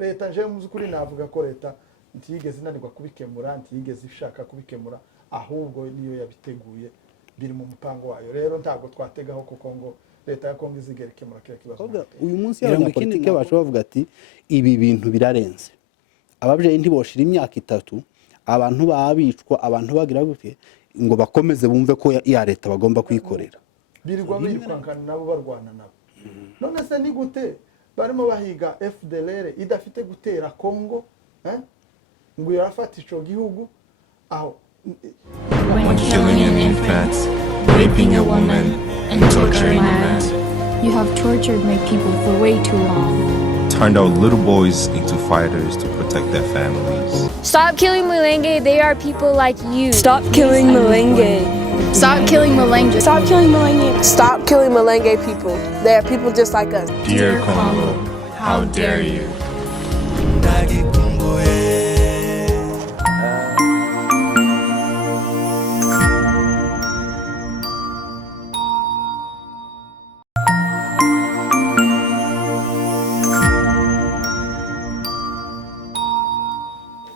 leta nje muzukuri navuga ko leta ntiyigeze inanirwa kubikemura ntiyigeze ishaka kubikemura ahubwo niyo yabiteguye biri mu mupango wayo rero ntabwo twategaho kuko ngo leta ya Kongo izigera ikemura kile kibazo uyu munsi y'abanyapolitike bacu bavuga ati ibi bintu birarenze ababyeyi ntiboshira imyaka 3 abantu babicwa abantu bagira gute ngo bakomeze bumve ko ya leta bagomba kwikorera birirwa birukwankana nabo barwana nabo none se ni gute barimo bahiga FDLR idafite gutera Kongo ngo yarafata ico gihugu aho when killing an infant, raping a woman, and torturing a man. You have tortured my people for way too long. Turned out little boys into fighters to protect their families. Stop killing Mulenge, they are people like you. Stop killing Mulenge. Stop killing Mulenge. Stop killing Mulenge. Stop killing Mulenge people. They are people just like us. Dear Congo, how dare you?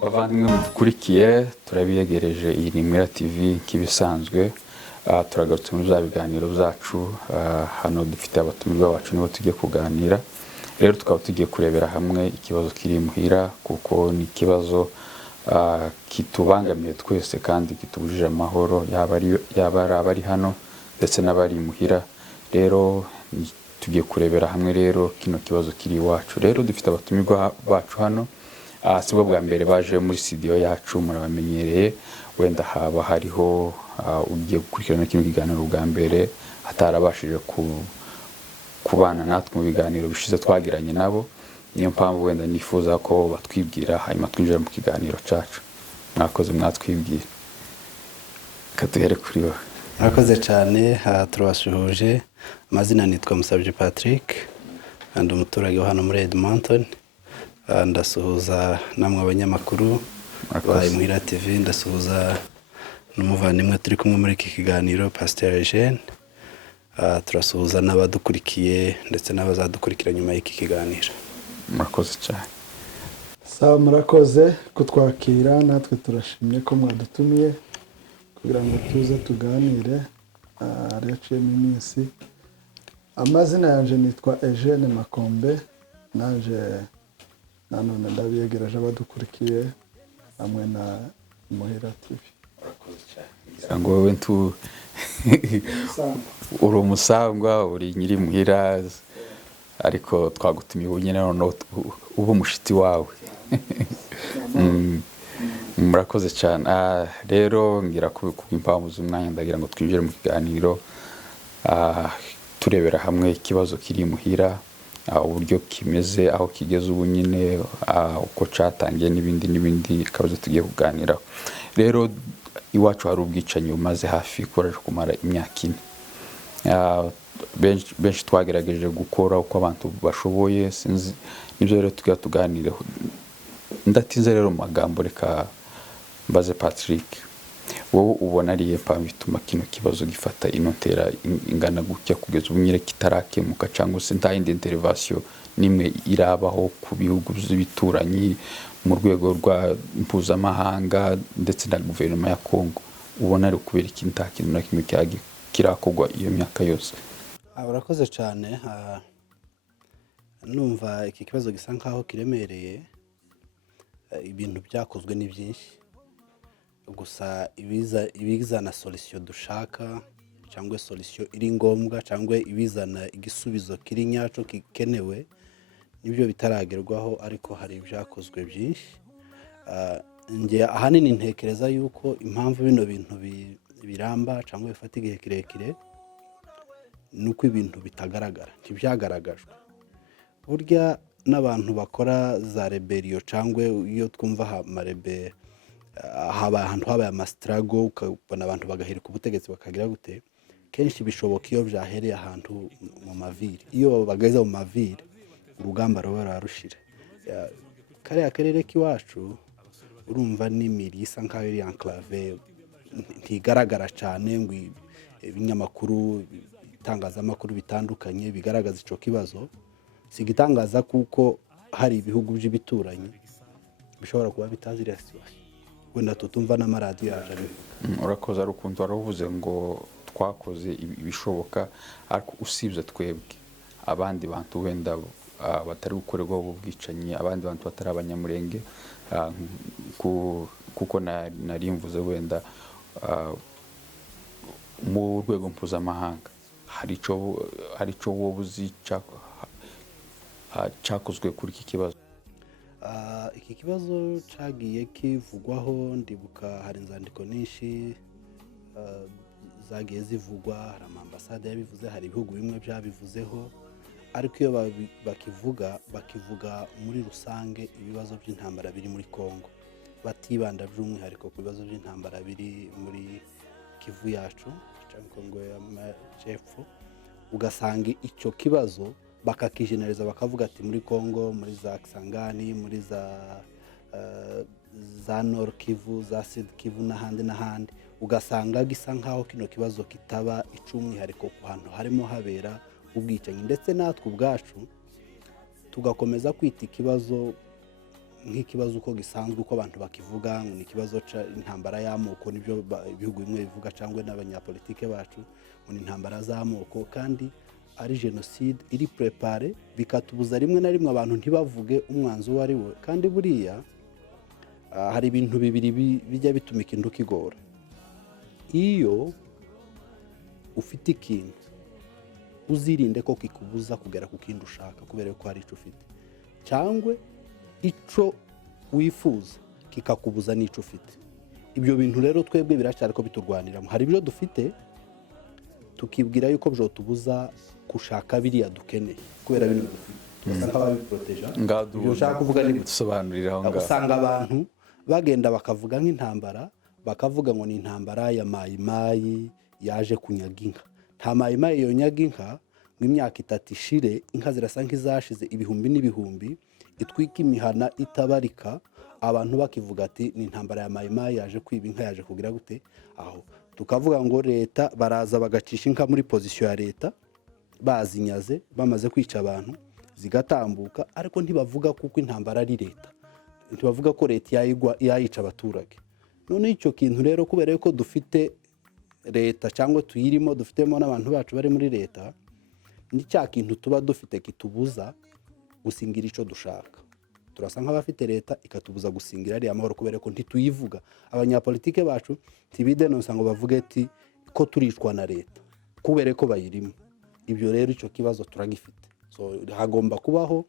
Bavandimwe mukurikiye turabiyegereje iyi ni Mwera TV kibisanzwe turagarutse muri za biganiro byacu hano dufite abatumirwa bacu nibo tugiye kuganira rero tukaba tugiye kurebera hamwe ikibazo kiri muhira kuko ni ikibazo kitubangamiye twese kandi kitubujije amahoro yaba ari hano ndetse n'abari muhira rero tugiye kurebera hamwe rero kino kibazo kiri iwacu rero dufite abatumirwa bacu hano sibwo bwa mbere baje muri studio yacu murabamenyereye wenda haba hariho ugiye gukurikirana kino kiganiro bwa mbere atarabashije kubana natwe mu biganiro bishize twagiranye nabo niyo mpamvu wenda nifuza ko batwibwira hanyuma twinjira mu kiganiro cacu mwakoze mwatwibwira katuhere kuri wowe murakoze cyane turabasuhuje amazina nitwa Musabye Patrick kandi umuturage wa hano muri Edmonton ndasuhuza namwe abanyamakuru ba Mwira TV ndasuhuza n'umuvandimwe turi kumwe muri iki kiganiro Pastor Eugene turasuhuza n'abadukurikiye ndetse n'abazadukurikira nyuma y'iki kiganiro murakoze cyane sawa murakoze kutwakira natwe turashimye ko mwadutumiye kugira ngo tuze tuganire araciye mu minsi amazina yanje nitwa Eugene Makombe naje nanone ndabiyegereje abadukurikiye hamwe na Mwira TV ngo wowe uri umusangwa uri nyiri muhira ariko twagutumiye unyene none ubu umushiti wawe murakoze cyane rero ngira impamvu z'umwanya ndagira ngo twinjire mu kiganiro turebera hamwe ikibazo kiri muhira uburyo kimeze aho kigeze ubu nyine uko catangiye n'ibindi kabazo tugiye kuganira rero iwacu hari ubwicanyi bumaze hafi kumara imyaka 4 benshi twagerageje gukora uko abantu bashoboye sinzi nibyo rero tugiye tuganireho ndatinze rero mu magambo reka mbaze Patrick wowe ubona ari mpamvu bituma kino kibazo gifata inontera ingana gutya kugeza ubunyire kitarakemuka cyangwa se nta yindi intervention nimwe irabaho ku bihugu by'ibituranyi mu rwego rwa mpuzamahanga ndetse na guverinoma ya Kongo ubona ari kubera ikintu na kimwe kirakogwa iyo myaka yose urakoze cyane numva iki kibazo gisa nkaho kiremereye ibintu byakozwe ni byinshi gusa ibizana solution dushaka cyangwa solution iri ngombwa cyangwa ibizana igisubizo kiri nyaco kikenewe nibyo bitaragerwaho ariko hari ibyakozwe byinshi nge ahanini ntekereza yuko impamvu bino bintu biramba cyangwa bifata igihe kirekire nuko ibintu bitagaragara ntibyagaragajwe burya n'abantu bakora za rebellion cyangwa iyo twumva amarebe ahantu habaye amastrago ukabona abantu bagahirika ubutegetsi bakagira gute kenshi bishoboka iyo byahereye ahantu mu maviri iyo bageze mu maviri urugamba ruba rushire kare akarere k'iwacu urumva n'imiri isa nkaho iri enclave ntigaragara cyane ngo ibinyamakuru itangazamakuru bitandukanye bigaragaza ico kibazo sigitangaza kuko hari ibihugu by'ibituranyi bishobora kuba bitazi iriya situation wenda tutumva n'amaradiyo yaje abivuga. urakoze ari ukuntu waravuze ngo twakoze ibishoboka ariko usibye twebwe abandi bantu wenda batari gukorerwaho ubu bwicanyi, abandi bantu batari abanyamurenge, kuko nari mvuze wenda mu rwego mpuzamahanga hari icyo wowe uzi cyakozwe kuri iki kibazo? Iki kibazo cyagiye kivugwaho, ndibuka hari inzandiko nyinshi zagiye zivugwa, hari amambasade yabivuze, hari ibihugu bimwe byabivuzeho, ariko iyo bakivuga muri rusange ibibazo by'intambara biri muri Kongo, batibanda by'umwihariko ku bibazo by'intambara biri muri Kivu yacu cyangwa Kongo y'Amajyepfo, ugasanga icyo kibazo bakakijenereza bakavuga ati muri Kongo, muri za Kisangani, muri za Nord Kivu, za Sud Kivu n'ahandi, ugasanga gisa nkaho kino kibazo kitaba icumwihariko ku hantu harimo habera ubwicanyi, ndetse natwe ubwacu tugakomeza kwita ikibazo nk'ikibazo uko gisanzwe, uko abantu bakivuga ngo ni ikibazo cy'intambara y'amoko, nibyo ibihugu bimwe bivuga cyangwa n'abanyapolitike bacu ngo ni intambara z'amoko, kandi ari jenoside iri prepare, bikatubuza rimwe na rimwe abantu ntibavuge umwanzuro ari we. Kandi buriya hari ibintu bibiri bijya bituma ikintu kigora. Iyo ufite ikintu uzirinde ko kikubuza kugera ku kindi ushaka kubera ko hari icyo ufite, cyangwa icyo wifuza kikakubuza n'icyo ufite. Ibyo bintu rero twebwe biracyari ko biturwaniramo. Hari ibyo dufite tukibwira yuko byo tubuza gushaka biriya dukeneye kubera bino dufite, usanga babiproteja. Ibyo ushaka kuvuga ni gusobanurira aho ngaho. Usanga abantu bagenda bakavuga nk'intambara, bakavuga ngo ni intambara ya mayimayi yaje kunyaga inka. Nta mayimayi yonyaga inka, nk'imyaka 3 ishire inka zirasa nk'izashize ibihumbi n'ibihumbi, itwika imihana itabarika, abantu bakivuga ati ni intambara ya mayimayi yaje kwiba inka, yaje kugira gute. Aho tukavuga ngo leta baraza bagacisha inka muri position ya leta, bazinyaze bamaze kwica abantu zigatambuka, ariko ntibavuga kuko intambara ari leta, ntibavuga ko leta yayica abaturage. None icyo kintu rero kubera yuko dufite leta cyangwa tuyirimo, dufitemo n'abantu bacu bari muri leta, ni cya kintu tuba dufite kitubuza gusingira icyo dushaka. Turasa nk'abafite leta ikatubuza gusingira ari amahoro kubera ko ntituyivuga. Abanyapolitike bacu tibidenonsa ngo bavuge ati ko turicwa na leta kubera ko bayirimo. Ibyo rero icyo kibazo turagifite. So hagomba kubaho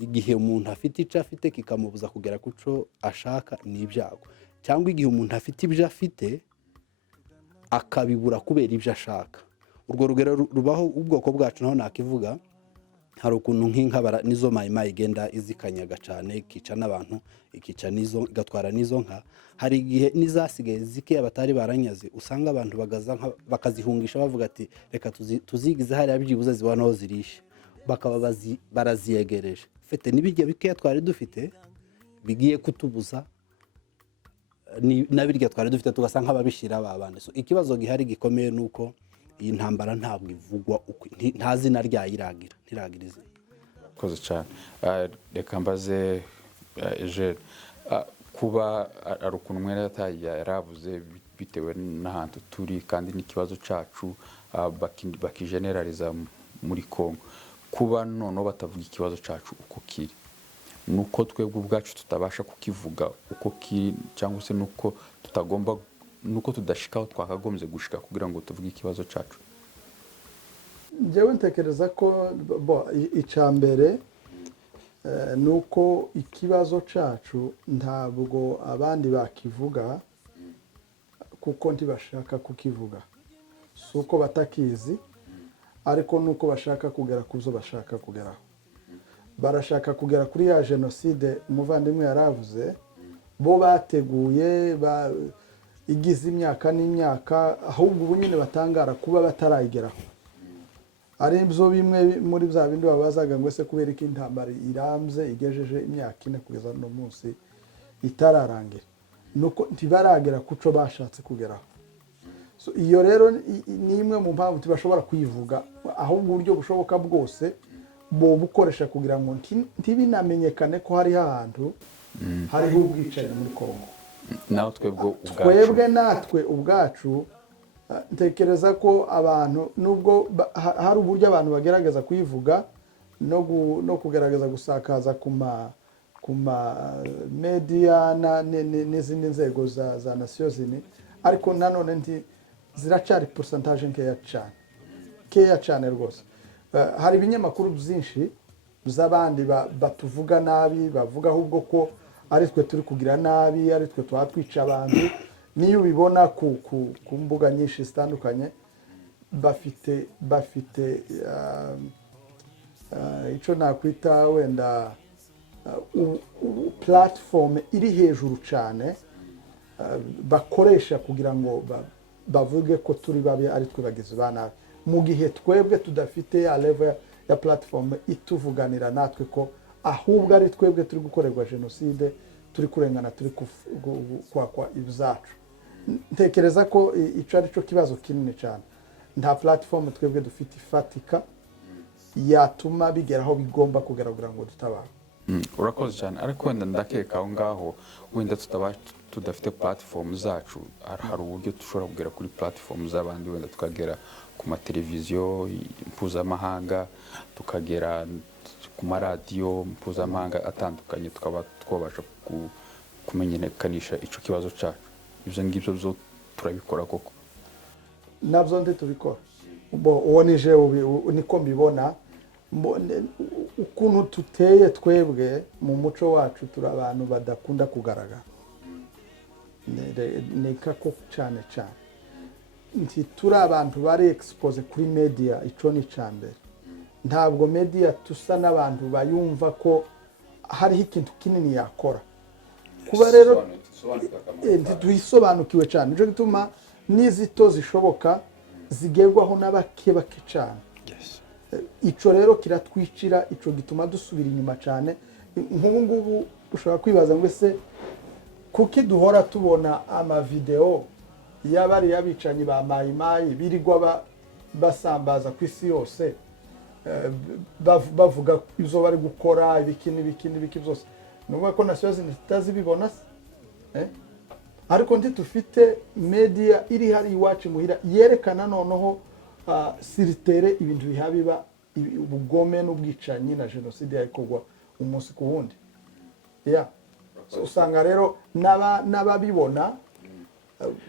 igihe umuntu afite icyo afite kikamubuza kugera ku cyo ashaka, ni ibyago. Cyangwa igihe umuntu afite ibyo afite akabibura kubera ibyo ashaka. Urwo rugero rubaho ubwoko bwacu naho nakivuga. Hari ukuntu nk'inka nizo mayimayi igenda izikanyaga cyane, ikica n'abantu, ikica nizo, igatwara nizo nka. Hari igihe nizasigaye zike abatari baranyaze, usanga abantu bakazihungisha bavuga ati reka tuzigize hariya byibuze zibona aho zirisha, bakaba baraziyegereje. Fete n'ibiryo bikeya twari dufite bigiye kutubuza nabirya twari dufite, tugasanga ababishira babande. So ikibazo gihari gikomeye nuko iyi ntambara ntabwo ivugwa, nta zina ryayiragira, ntiragira izina. Koze cyane. Reka mbaze Eugene, kuba ari ukuntu mwene yaravuze bitewe n'ahantu turi kandi n'ikibazo cyacu bakigeneraliza muri Kongo, kuba noneho batavuga ikibazo cyacu uko kiri, nuko twebwe ubwacu tutabasha kukivuga uko kiri, cyangwa se nuko tutagomba, nuko tudashikaho twakagombye gushika kugira ngo tuvuge ikibazo cyacu? Njyewe ntekereza ko icambere nuko ikibazo cyacu ntabwo abandi bakivuga kuko ntibashaka kukivuga, si uko batakizi, ariko nuko bashaka kugera ku zo bashaka kugeraho. Barashaka kugera kuri ya jenoside umuvandimwe yaravuze, bo bateguye igize imyaka n'imyaka, ahubwo ubu nyine batangara kuba batarayigeraho. Ari byo bimwe muri bya bindi babazaga ngo ese kubera ko intambara irambye igejeje imyaka 4 kugeza no munsi itararangira, nuko ntibaragera kuco bashatse kugeraho. So iyo rero ni imwe mu mpamvu tibashobora kuyivuga, ahubwo uburyo bushoboka bwose bo bukoresha kugira ngo ntibinamenyekane ko hariho ahantu hariho ubwicanyi muri Kongo. naho twebwe Twebwe natwe ubwacu ntekereza ko abantu nubwo hari uburyo abantu bagerageza kuyivuga no kugerageza gusakaza ku ma media n'izindi nzego za Nations Unies, ariko nanone ziracari pourcentage nkeya cyane rwose. Hari ibinyamakuru byinshi z'abandi batuvuga nabi, bavuga ahubwo ko ari twe turi kugira nabi, ari twe twatwica abantu. Niyo ubibona ku mbuga nyinshi zitandukanye bafite icyo nakwita wenda platform iri hejuru cyane bakoresha kugira ngo bavuge ko turi babi, ari twe bagizi ba nabi, mu gihe twebwe tudafite ya level ya platform ituvuganira natwe ko ahubwo ari twebwe turi gukorerwa jenoside, turi kurengana, turi kwakwa ibyacu. Ntekereza ko icyo ari cyo kibazo kinini cyane. Nta platform twebwe dufite ifatika yatuma bigera aho bigomba kugaragara ngo dutabara. urakoze cyane, ariko wenda ndakeka aho ngaho wenda tudafite platform zacu, hari uburyo dushobora kugera kuri platform z'abandi, wenda tukagera ku mateleviziyo mpuzamahanga, tukagera ku maradiyo mpuzamahanga atandukanye, tukaba twabasha kumenyekanisha icyo kibazo cyacu. Ibyo ngibyo byo turabikora koko? Nabyo ndi tubikora. Uwo nije niko mbibona. Ukuntu tuteye twebwe mu muco wacu, turi abantu badakunda kugaragara. Neka ko cyane turi abantu bari expose kuri media. Icyo ni cyambere. Ntabwo media tusa n'abantu bayumva ko hariho ikintu kinini yakora. Kuba rero duhisobanukiwe cyane, nicyo gituma n'izito zishoboka zigerwaho n'abake cyane. Icyo rero kiratwicira, icyo gituma dusubira inyuma cyane. Nk'ubu ngubu ushobora kwibaza ngo ese kuki duhora tubona amavideo y'abari yabicanyi ba mayimayi birirwa basambaza ku isi yose, bavuga ibyo bari gukora, ibiki byose. Nubwo ko Nations Unies zitazibibona ariko dufite media iri hari iwacu muhira yerekana noneho siritere ibintu bihabiba, ubugome n'ubwicanyi na jenoside yakorwa umunsi ku wundi. Usanga rero n'ababibona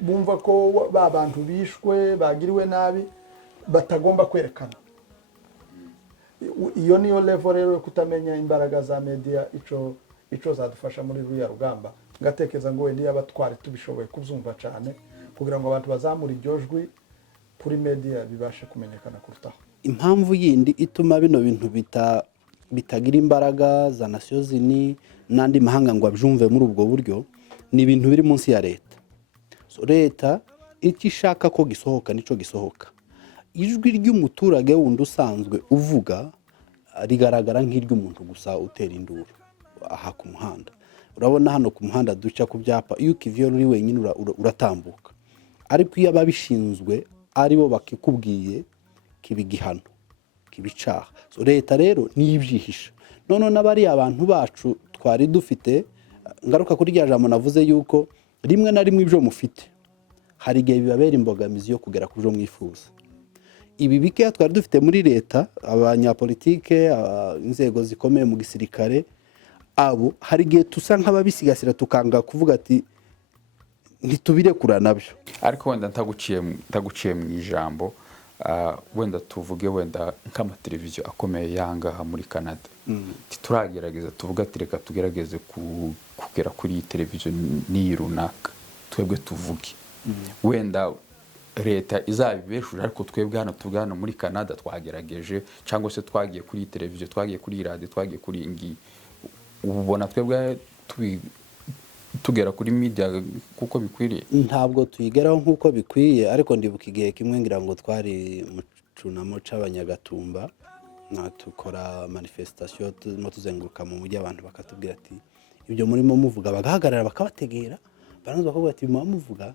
bumva ko ba bantu bishwe, bagiriwe nabi, batagomba kwerekana. Iyo niyo level rero yo kutamenya imbaraga za media, icyo zadufasha muri ruya rugamba. Ngatekereza ngo wenda abatwari tubishoboye kubyumva cyane kugira ngo abantu bazamura iryo jwi kuri media bibashe kumenyekana kurutaho. Impamvu yindi ituma bino bintu bitagira imbaraga za Nations Unies n'andi mahanga ngo abyumve muri ubwo buryo, ni ibintu biri munsi ya leta. So leta icyo ishaka ko gisohoka nico gisohoka. Ijwi ry'umuturage wundi usanzwe uvuga rigaragara nk'iry'umuntu gusa utera induru aha ku muhanda. Urabona hano ku muhanda duca ku byapa, iyo ukiviyo uri wenyine uratambuka, ariko iyo ababishinzwe aribo bakikubwiye kibigihano kibicaha. So leta rero niyibyihisha. None n'abari abantu bacu twari dufite, ngaruka kuri rya jambo navuze yuko rimwe na rimwe ibyo mufite hari igihe bibabera imbogamizi yo kugera ku byo mwifuza. Ibi bikeya twari dufite muri leta, abanyapolitike, inzego zikomeye mu gisirikare, abo hari igihe tusa nk'ababisigasira tukanga kuvuga ati ntitubirekura nabyo. Ariko wenda ntaguciye mu ijambo, wenda tuvuge wenda nk'amateleviziyo akomeye yangaha muri Canada, turagerageza tuvuga ati reka tugerageze kugera kuri iyi televiziyo n'iyi runaka, twebwe tuvuge. Wenda leta izabibeshuje, ariko twebwe hano tugana muri Canada twagerageje, cyangwa se twagiye kuri televiziyo, twagiye kuri radio, twagiye kuri ngi. Ubona twebwe tugera kuri media kuko bikwiriye? Ntabwo tuyigeraho nkuko bikwiye, ariko ndibuka igihe kimwe ngira ngo twari mu cunamo c'abanyagatumba, tukora manifestation tuzenguruka mu mujyi, abantu bakatubwira ati ibyo murimo muvuga, bagahagarara bakabategera, baraza bakavuga ati muvuga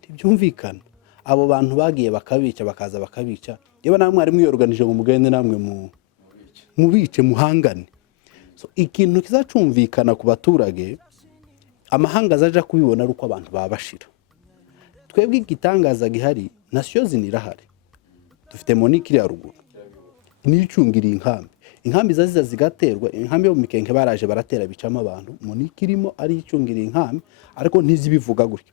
ntibyumvikana. Abo bantu bagiye bakabica, bakaza bakabica. Yeba namwe mwari mwiyorganije ngo mugende namwe mubice muhangane. So, ikintu kizacumvikana ku baturage amahanga azaja kubibona ari uko abantu babashira. Twebwe igitangaza gihari nasiyo zinirahari, dufite Monique ya ruguru nicungiriye inkambi zaziza zigaterwa, inkambi yo mu Mikenke baraje baratera bicamo abantu, Monique irimo ari icungiriye inkambi ariko ntizibivuga gutya.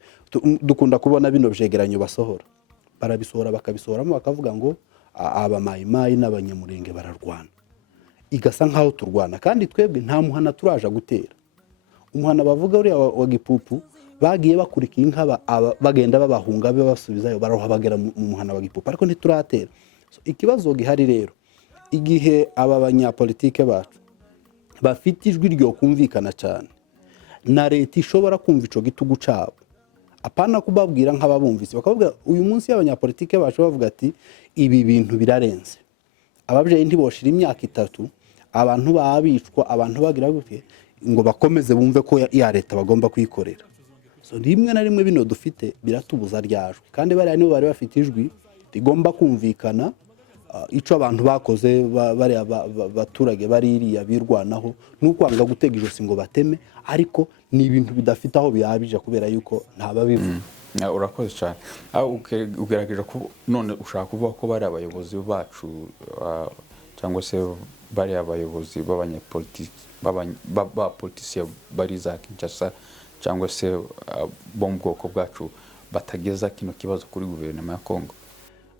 Dukunda kubona bino byegeranyo basohora, barabisohora bakabisohoramo bakavuga ngo aba mayimayi n'abanyamurenge bararwana, igasa nkaho turwana, kandi twebwe nta muhana turaja gutera. Umuhana bavuga uriya wa Gipupu bagiye bakurikiye inka bagenda babahunga basubizayo baroha bagera mu muhana wa Gipupu, ariko ntituratera. So, ikibazo gihari rero igihe aba banyapolitike bacu bafite ijwi ryo kumvikana cyane na leta ishobora kumva ico gitugu cabo, apana kubabwira nk'ababumvise bakavuga uyu munsi y'abanyapolitike bacu bavuga ati ibi bintu birarenze, ababyeyi ntiboshira imyaka 3 abantu babicwa, abantu bagira gute ngo bakomeze bumve ko ya leta bagomba kwikorera. So, rimwe na rimwe bino dufite biratubuza ryajwe, kandi bari nibo bari bafite ijwi rigomba kumvikana. Ico abantu bakoze bari abaturage baririya birwanaho nukwanga gutega ijosi ngo bateme, ariko ni ibintu bidafite aho byabije kubera yuko ntababivuga. Urakoze cyane. Ugerageje ko none ushaka kuvuga ko bari abayobozi bacu cyangwa se bari abayobozi b'abanyapolitiki b'abapolitisiye bari za Kinshasa cyangwa se bo mu bwoko bwacu batageza kino kibazo kuri guverinoma ya Kongo.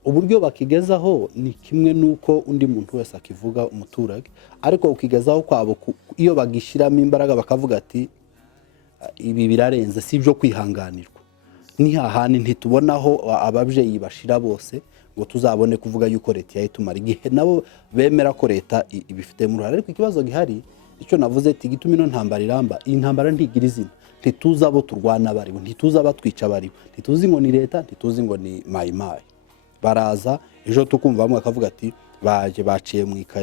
Uburyo bakigezaho ni kimwe nuko undi muntu wese akivuga umuturage, ariko ukigezaho kwabo iyo bagishiramo imbaraga bakavuga ati ibi birarenze sibyo kwihanganirwa. Ni hahani ntitubonaho ababyeyi bashira bose ngo tuzabone kuvuga yuko leta yayitumara igihe nabo bemera ko leta ibifite mu ruhare. Ariko ikibazo gihari icyo navuze ati gituma ino ntambara iramba, iyi ntambara ntigira izina, ntituzi abo turwana baribo, ntituzi abatwica baribo, ntituzi ngo ni leta, ntituzi ngo ni mayimayi. Baraza ejo tukumva bamwe akavuga ati baje baciye mu ika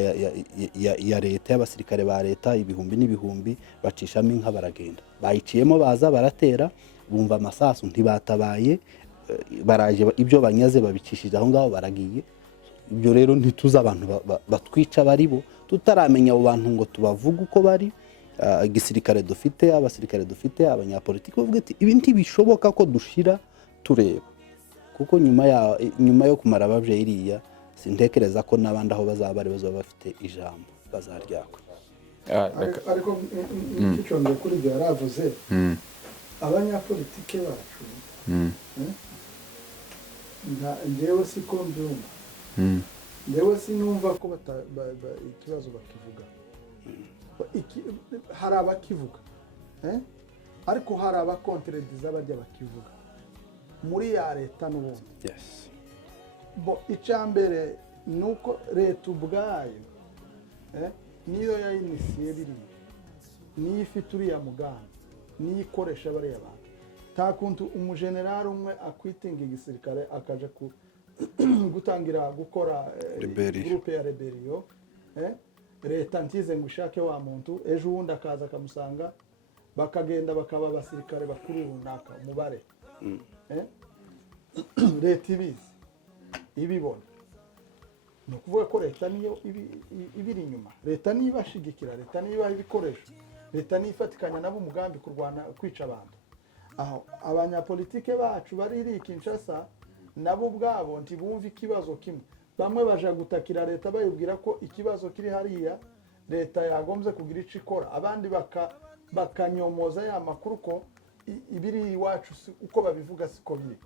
ya leta y'abasirikare ba leta ibihumbi n'ibihumbi bacishamo inka baragenda, bayiciyemo baza baratera bumva amasasu ntibatabaye, baraje ibyo banyaze babicishije aho ngaho baragiye. Ibyo rero ntituzi abantu batwica baribo, tutaramenya abo bantu ngo tubavuga uko bari. Igisirikare dufite, abasirikare dufite, abanyapolitiki bavuga ati ibi ntibishoboka ko dushira tureba, kuko nyuma yo kumara ababyeyi iriya sintekereza ko n'abandi aho bazaba bari bazaba bafite ijambo bazaryakwa. Ariko icyo kuri ibyo yaravuze abanyapolitike bacu njyewe siko mbyumva, njyewe sinumva ko ikibazo bakivuga. Hari abakivuga ariko hari abakonterediza bajya bakivuga muri ya leta n'ubundi. Icyambere ni uko leta ubwayo niyo yayinisiye biriya, niyo ifite uriya mugambi, niyo ikoresha bariya bantu. Nta kuntu umujenerali umwe akwitinga igisirikare akaja gutangira gukora groupe ya rebellion, leta ntize ngo ishake wa muntu, ejo wundi akaza akamusanga bakagenda bakaba abasirikare bakuru runaka umubare. Leta ibizi ibibona, ni ukuvuga ko leta niyo ibiri inyuma, leta niyo ibashigikira, leta niyo ibaha ibikoresho, leta niyo ifatikanya nabo umugambi kurwana kwica abantu. Aho abanyapolitike bacu bariri Kinshasa nabo ubwabo ntibumva ikibazo kimwe, bamwe baje gutakira leta bayibwira ko ikibazo kiri hariya leta yagombye kugira ico ikora, abandi bakanyomoza ya makuru ko ibiri iwacu uko babivuga siko biri.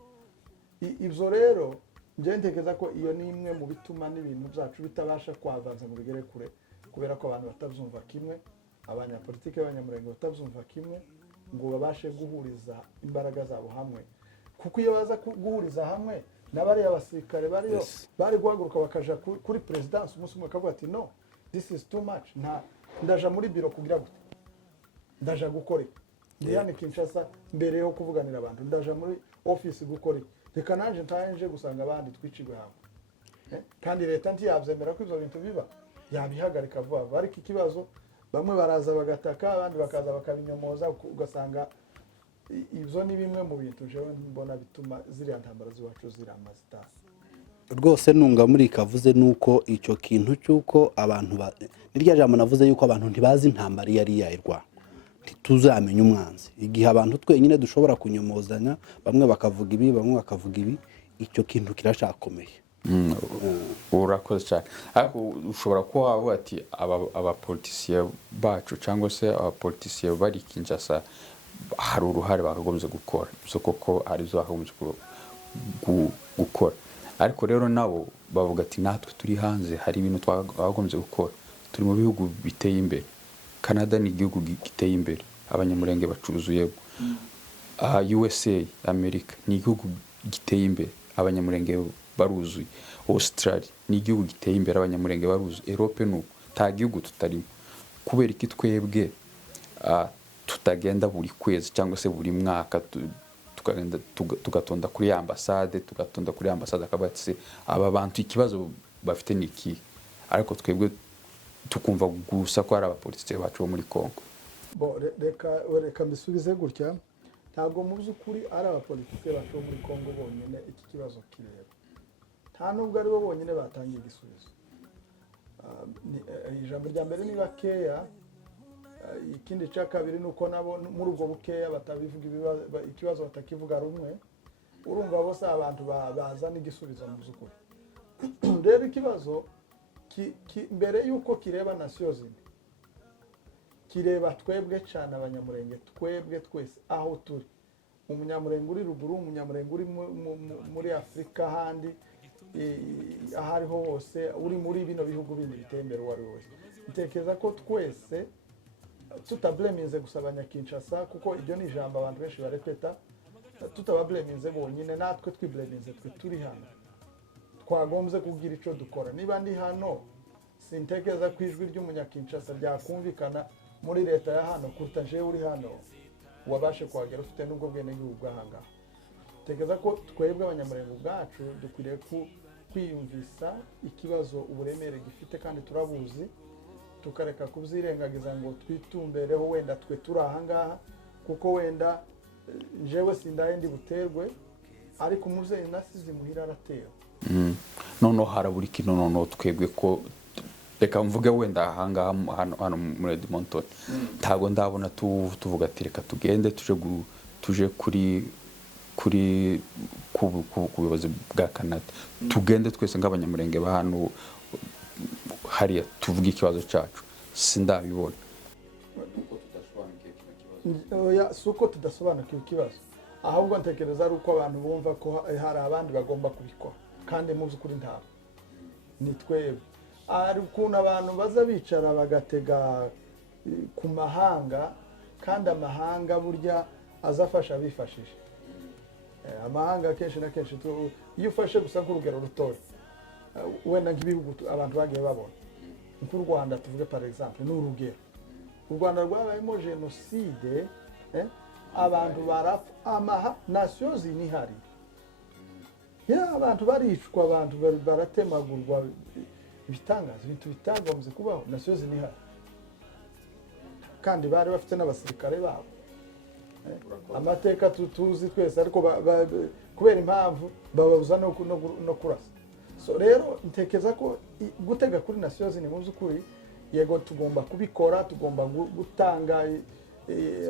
Ibyo rero njye ntekereza ko iyo ni imwe mu bituma n'ibintu byacu bitabasha kwavanza ngo bigere kure, kubera ko abantu batabyumva kimwe, abanyapolitike b'abanyamurenge batabyumva kimwe ngo babashe guhuriza imbaraga zabo hamwe. Kuko iyo baza guhuriza hamwe n'abariya basirikare bariyo bari guhaguruka bakaja kuri presidence umunsi umwe akavuga ati no, this is too much, ndaja muri biro kugira gute, ndaja gukora yani Kinshasa mbere yo kuvuganira abantu, ndaja muri office gukora reka nanje ntaje gusanga abandi twicigwe hamwe. Kandi leta ntiyabyemera ko ibyo bintu biba, yabihagarika vuba. Ariko ikibazo bamwe baraza bagataka, abandi bakaza bakabinyomoza, ugasanga ibyo ni bimwe mu bintu jewe mbona bituma ziriya ntambara ziwacu zirama zitasi. rwose ntungamuri kavuze nuko icyo kintu cy'uko abantu nirya jambo navuze yuko abantu ntibazi intambara iyo ari yayirwa ntituzamenya umwanzi igihe abantu twenyine dushobora kunyomozanya bamwe bakavuga ibi bamwe bakavuga ibi icyo kintu kirashakomeye. urakoze cyane ariko ushobora kuba wavuga ati abapolitisiye bacu cyangwa se abapolitisiye bari Kinshasa hari uruhare bakagombye gukora so koko arizo bakagombye gukora ariko rero nabo bavuga ati natwe turi hanze hari ibintu twagombye gukora turi mu bihugu biteye imbere. Canada ni igihugu giteye imbere abanyamurenge bacuzuyemo. USA Amerika ni igihugu giteye imbere abanyamurenge baruzuye. Australia ni igihugu giteye imbere abanyamurenge baruzuye. Europe nuko nta gihugu tutarimo kubera iki twebwe tutagenda buri kwezi cyangwa se buri mwaka tugatonda kuri ambasade akabatse aba bantu ikibazo bafite niki ariko twebwe tukumva gusa ko ari abapolitisiye bacu bo muri Kongo. reka mbisubize gutya ntabwo mu by'ukuri ari abapolitisiye bacu bo muri Kongo bonyine iki kibazo kireba nta nubwo ari bo bonyine batangiye igisubizo. Ijambo rya mbere ni bakeya ikindi cya kabiri ni uko nabo muri ubwo bukeya batabivuga ikibazo batakivuga rumwe urumva bose abantu bazana igisubizo mu by'ukuri. Rero ikibazo mbere y'uko kireba nasiyo zindi kireba twebwe cyane abanyamurenge twebwe twese aho turi umunyamurenge uri ruguru umunyamurenge uri muri Afurika ahandi aho ariho hose uri muri bino bihugu bindi biteye imbere uwo ari we wese ntekereza ko twese tutableminze gusa abanyakinshasa kuko iryo ni ijambo abantu benshi barepeta tutabableminze bonyine natwe twibleminze twe turi hano twagombye kugira icyo dukora. Niba ndi hano sintekereza ko ijwi ry'umunyakinshasa ryakumvikana muri leta ya hano kuruta jewe uri hano wabashe kuhagera ufite n'ubwo bwenegihugu bw'ahangaha. Tekereza ko twebwe abanyamurenge ubwacu dukwiriye kwiyumvisa ikibazo uburemere gifite kandi turabuzi tukareka kubyirengagiza ngo twitumbereho wenda twe turi ahangaha kuko wenda jewe sindaye ndi buterwe ariko umubyeyi nasize muhira aratewe. Noneho harabura ikintu noneho twebwe ko reka mvuge wenda ahangaha hano muri Edmonton ntabwo ndabona tuvuga ati reka tugende tuje kuri ku buyobozi bwa Canada tugende twese nk'abanyamurenge ba hano hariya tuvuga ikibazo cyacu sindabibona. Suko tudasobanukiwe ikibazo ahubwo ntekereza ari uko abantu bumva ko hari abandi bagomba kubikora kandi mu by'ukuri ntabwo ni twebwe. Ari ukuntu abantu baza bicara bagatega ku mahanga kandi amahanga burya azafasha bifashije amahanga kenshi na kenshi iyo ufashe gusa nk'urugero rutoya wenda nk'ibihugu abantu bagiye babona nk'u Rwanda tuvuge par exemple ni urugero u Rwanda rwabayemo jenoside abantu barapfa nasiyo zinihari abantu baricwa abantu baratemagurwa ibitangaza ibintu bitagombye kubaho nasiyo zinihari kandi bari bafite n'abasirikare babo amateka tuzi twese ariko kubera impamvu bababuza no kurasa. So rero ntekereza ko gutega kuri nasiyo zini mu by'ukuri yego tugomba kubikora tugomba gutanga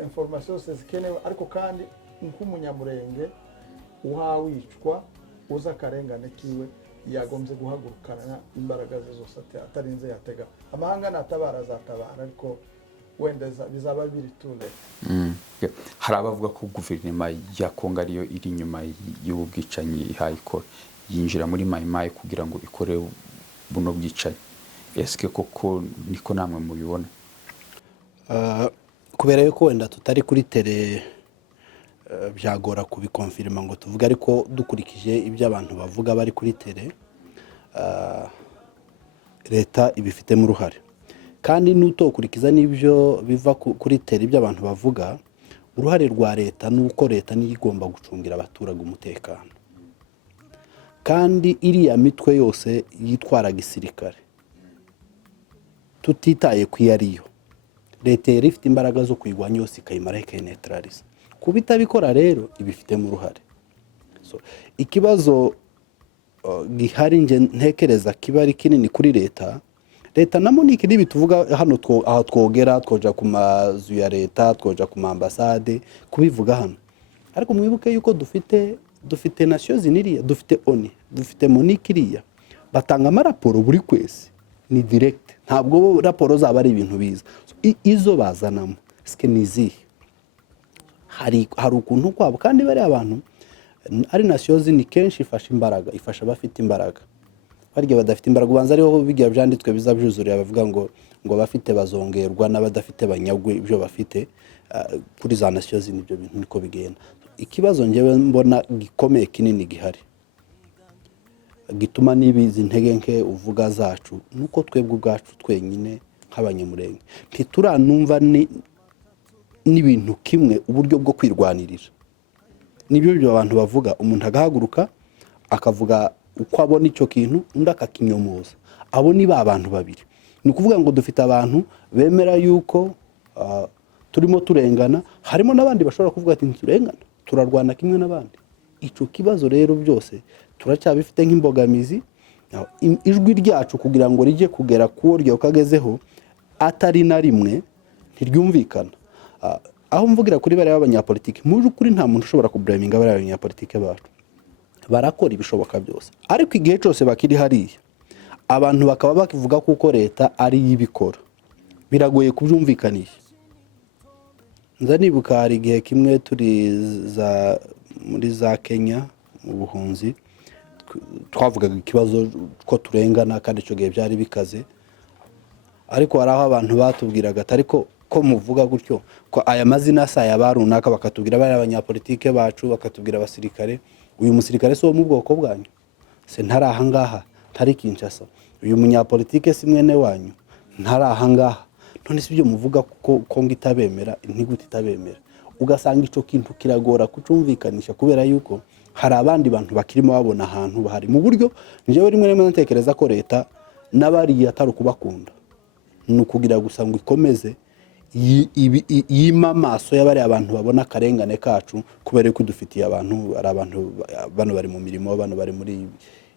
information zikenewe ariko kandi nk'umunyamurenge uhawicwa uza akarengane kiwe yagombye guhagurukana imbaraga ze zose atarinze yatega amahanga natabara azatabara ariko wenda bizaba biri tule. Hari abavuga ko guverinoma ya Kongo ariyo iri inyuma y'ubwicanyi ihayikora yinjira muri mayimayi kugira ngo ikore buno bwicanyi eske koko niko namwe mubibona? Kubera yuko wenda tutari kuri tele byagora kubikonfirma ngo tuvuge ariko dukurikije ibyo abantu bavuga bari kuri tele leta ibifitemo uruhare kandi n'utokurikiza n'ibyo biva kuri tele ibyo abantu bavuga uruhare rwa leta nuko leta niyo igomba gucungira abaturage umutekano kandi iriya mitwe yose yitwara gisirikare tutitaye ku yariyo leta yari ifite imbaraga zo kwigwanya yose ikayimara ikayinetraliza kuba itabikora rero ibifitemo uruhare. So ikibazo gihari nje ntekereza kiba ari kinini kuri leta na Monique nibi tuvuga hano aho twogera twoja ku mazu ya leta twoja ku ambasade kubivuga hano ariko mwibuke yuko dufite Nations Unies dufite ONU dufite Monique iriya batanga amaraporo buri kwezi ni direct ntabwo raporo zaba ari ibintu biza izo bazanamo ske nizihe hari ukuntu kwabo kandi bari abantu ari Nations Unies kenshi ifasha abafite imbaraga barya badafite imbaraga ubanza ariho bigira byanditswe bizabyuzurira bavuga ngo bafite bazongerwa n'abadafite banyagwe ibyo bafite kuri za Nations Unies ibyo bintu niko bigenda ikibazo ngewe mbona gikomeye kinini gihari gituma nibizi ntege nke uvuga zacu nuko twebwe ubwacu twenyine nk'abanyamurenge ntituranumva n'ibintu kimwe uburyo bwo kwirwanirira nibyo abantu bavuga umuntu agahaguruka akavuga uko abona icyo kintu undi akakinyomoza abo ni ba bantu babiri ni ukuvuga ngo dufite abantu bemera yuko turimo turengana harimo n'abandi bashobora kuvuga ati turengana turarwana kimwe n'abandi icyo kibazo rero byose turacyabifite nk'imbogamizi ijwi ryacu kugira ngo rijye kugera kuwo ryo kagezeho atari na rimwe ntiryumvikana aho mvugira kuri bari abanyapolitike mu by'ukuri nta muntu ushobora kublaminga bari abanyapolitike bacu barakora ibishoboka byose ariko igihe cyose bakiri hariya abantu bakaba bakivuga kuko leta ari yibikora biragoye kubyumvikanisha nza nibuka hari igihe kimwe turi muri za Kenya mu buhunzi twavugaga ikibazo ko turengana kandi icyo gihe byari bikaze ariko hari aho abantu batubwiraga ariko ko muvuga gutyo ko aya mazina saya barunaka bakatubwira bari abanyapolitike bacu bakatubwira abasirikare uyu musirikare so mu bwoko bwanyu se ntari aha ngaha ntari Kinshasa uyu munyapolitike si mwene wanyu ntari aha ngaha none si byo muvuga ko ngitabemera ntiguti itabemera ugasanga ico kintu kiragora kucumvikanisha kubera yuko hari abandi bantu bakirimo babona ahantu bahari mu buryo njewe rimwe rimwe ntekereza ko leta n'abari atari kubakunda nukugira gusa ngo ikomeze yima amaso y'abari abantu babona akarengane kacu kubera ko dufitiye abantu ari abantu bano bari mu mirimo bano bari muri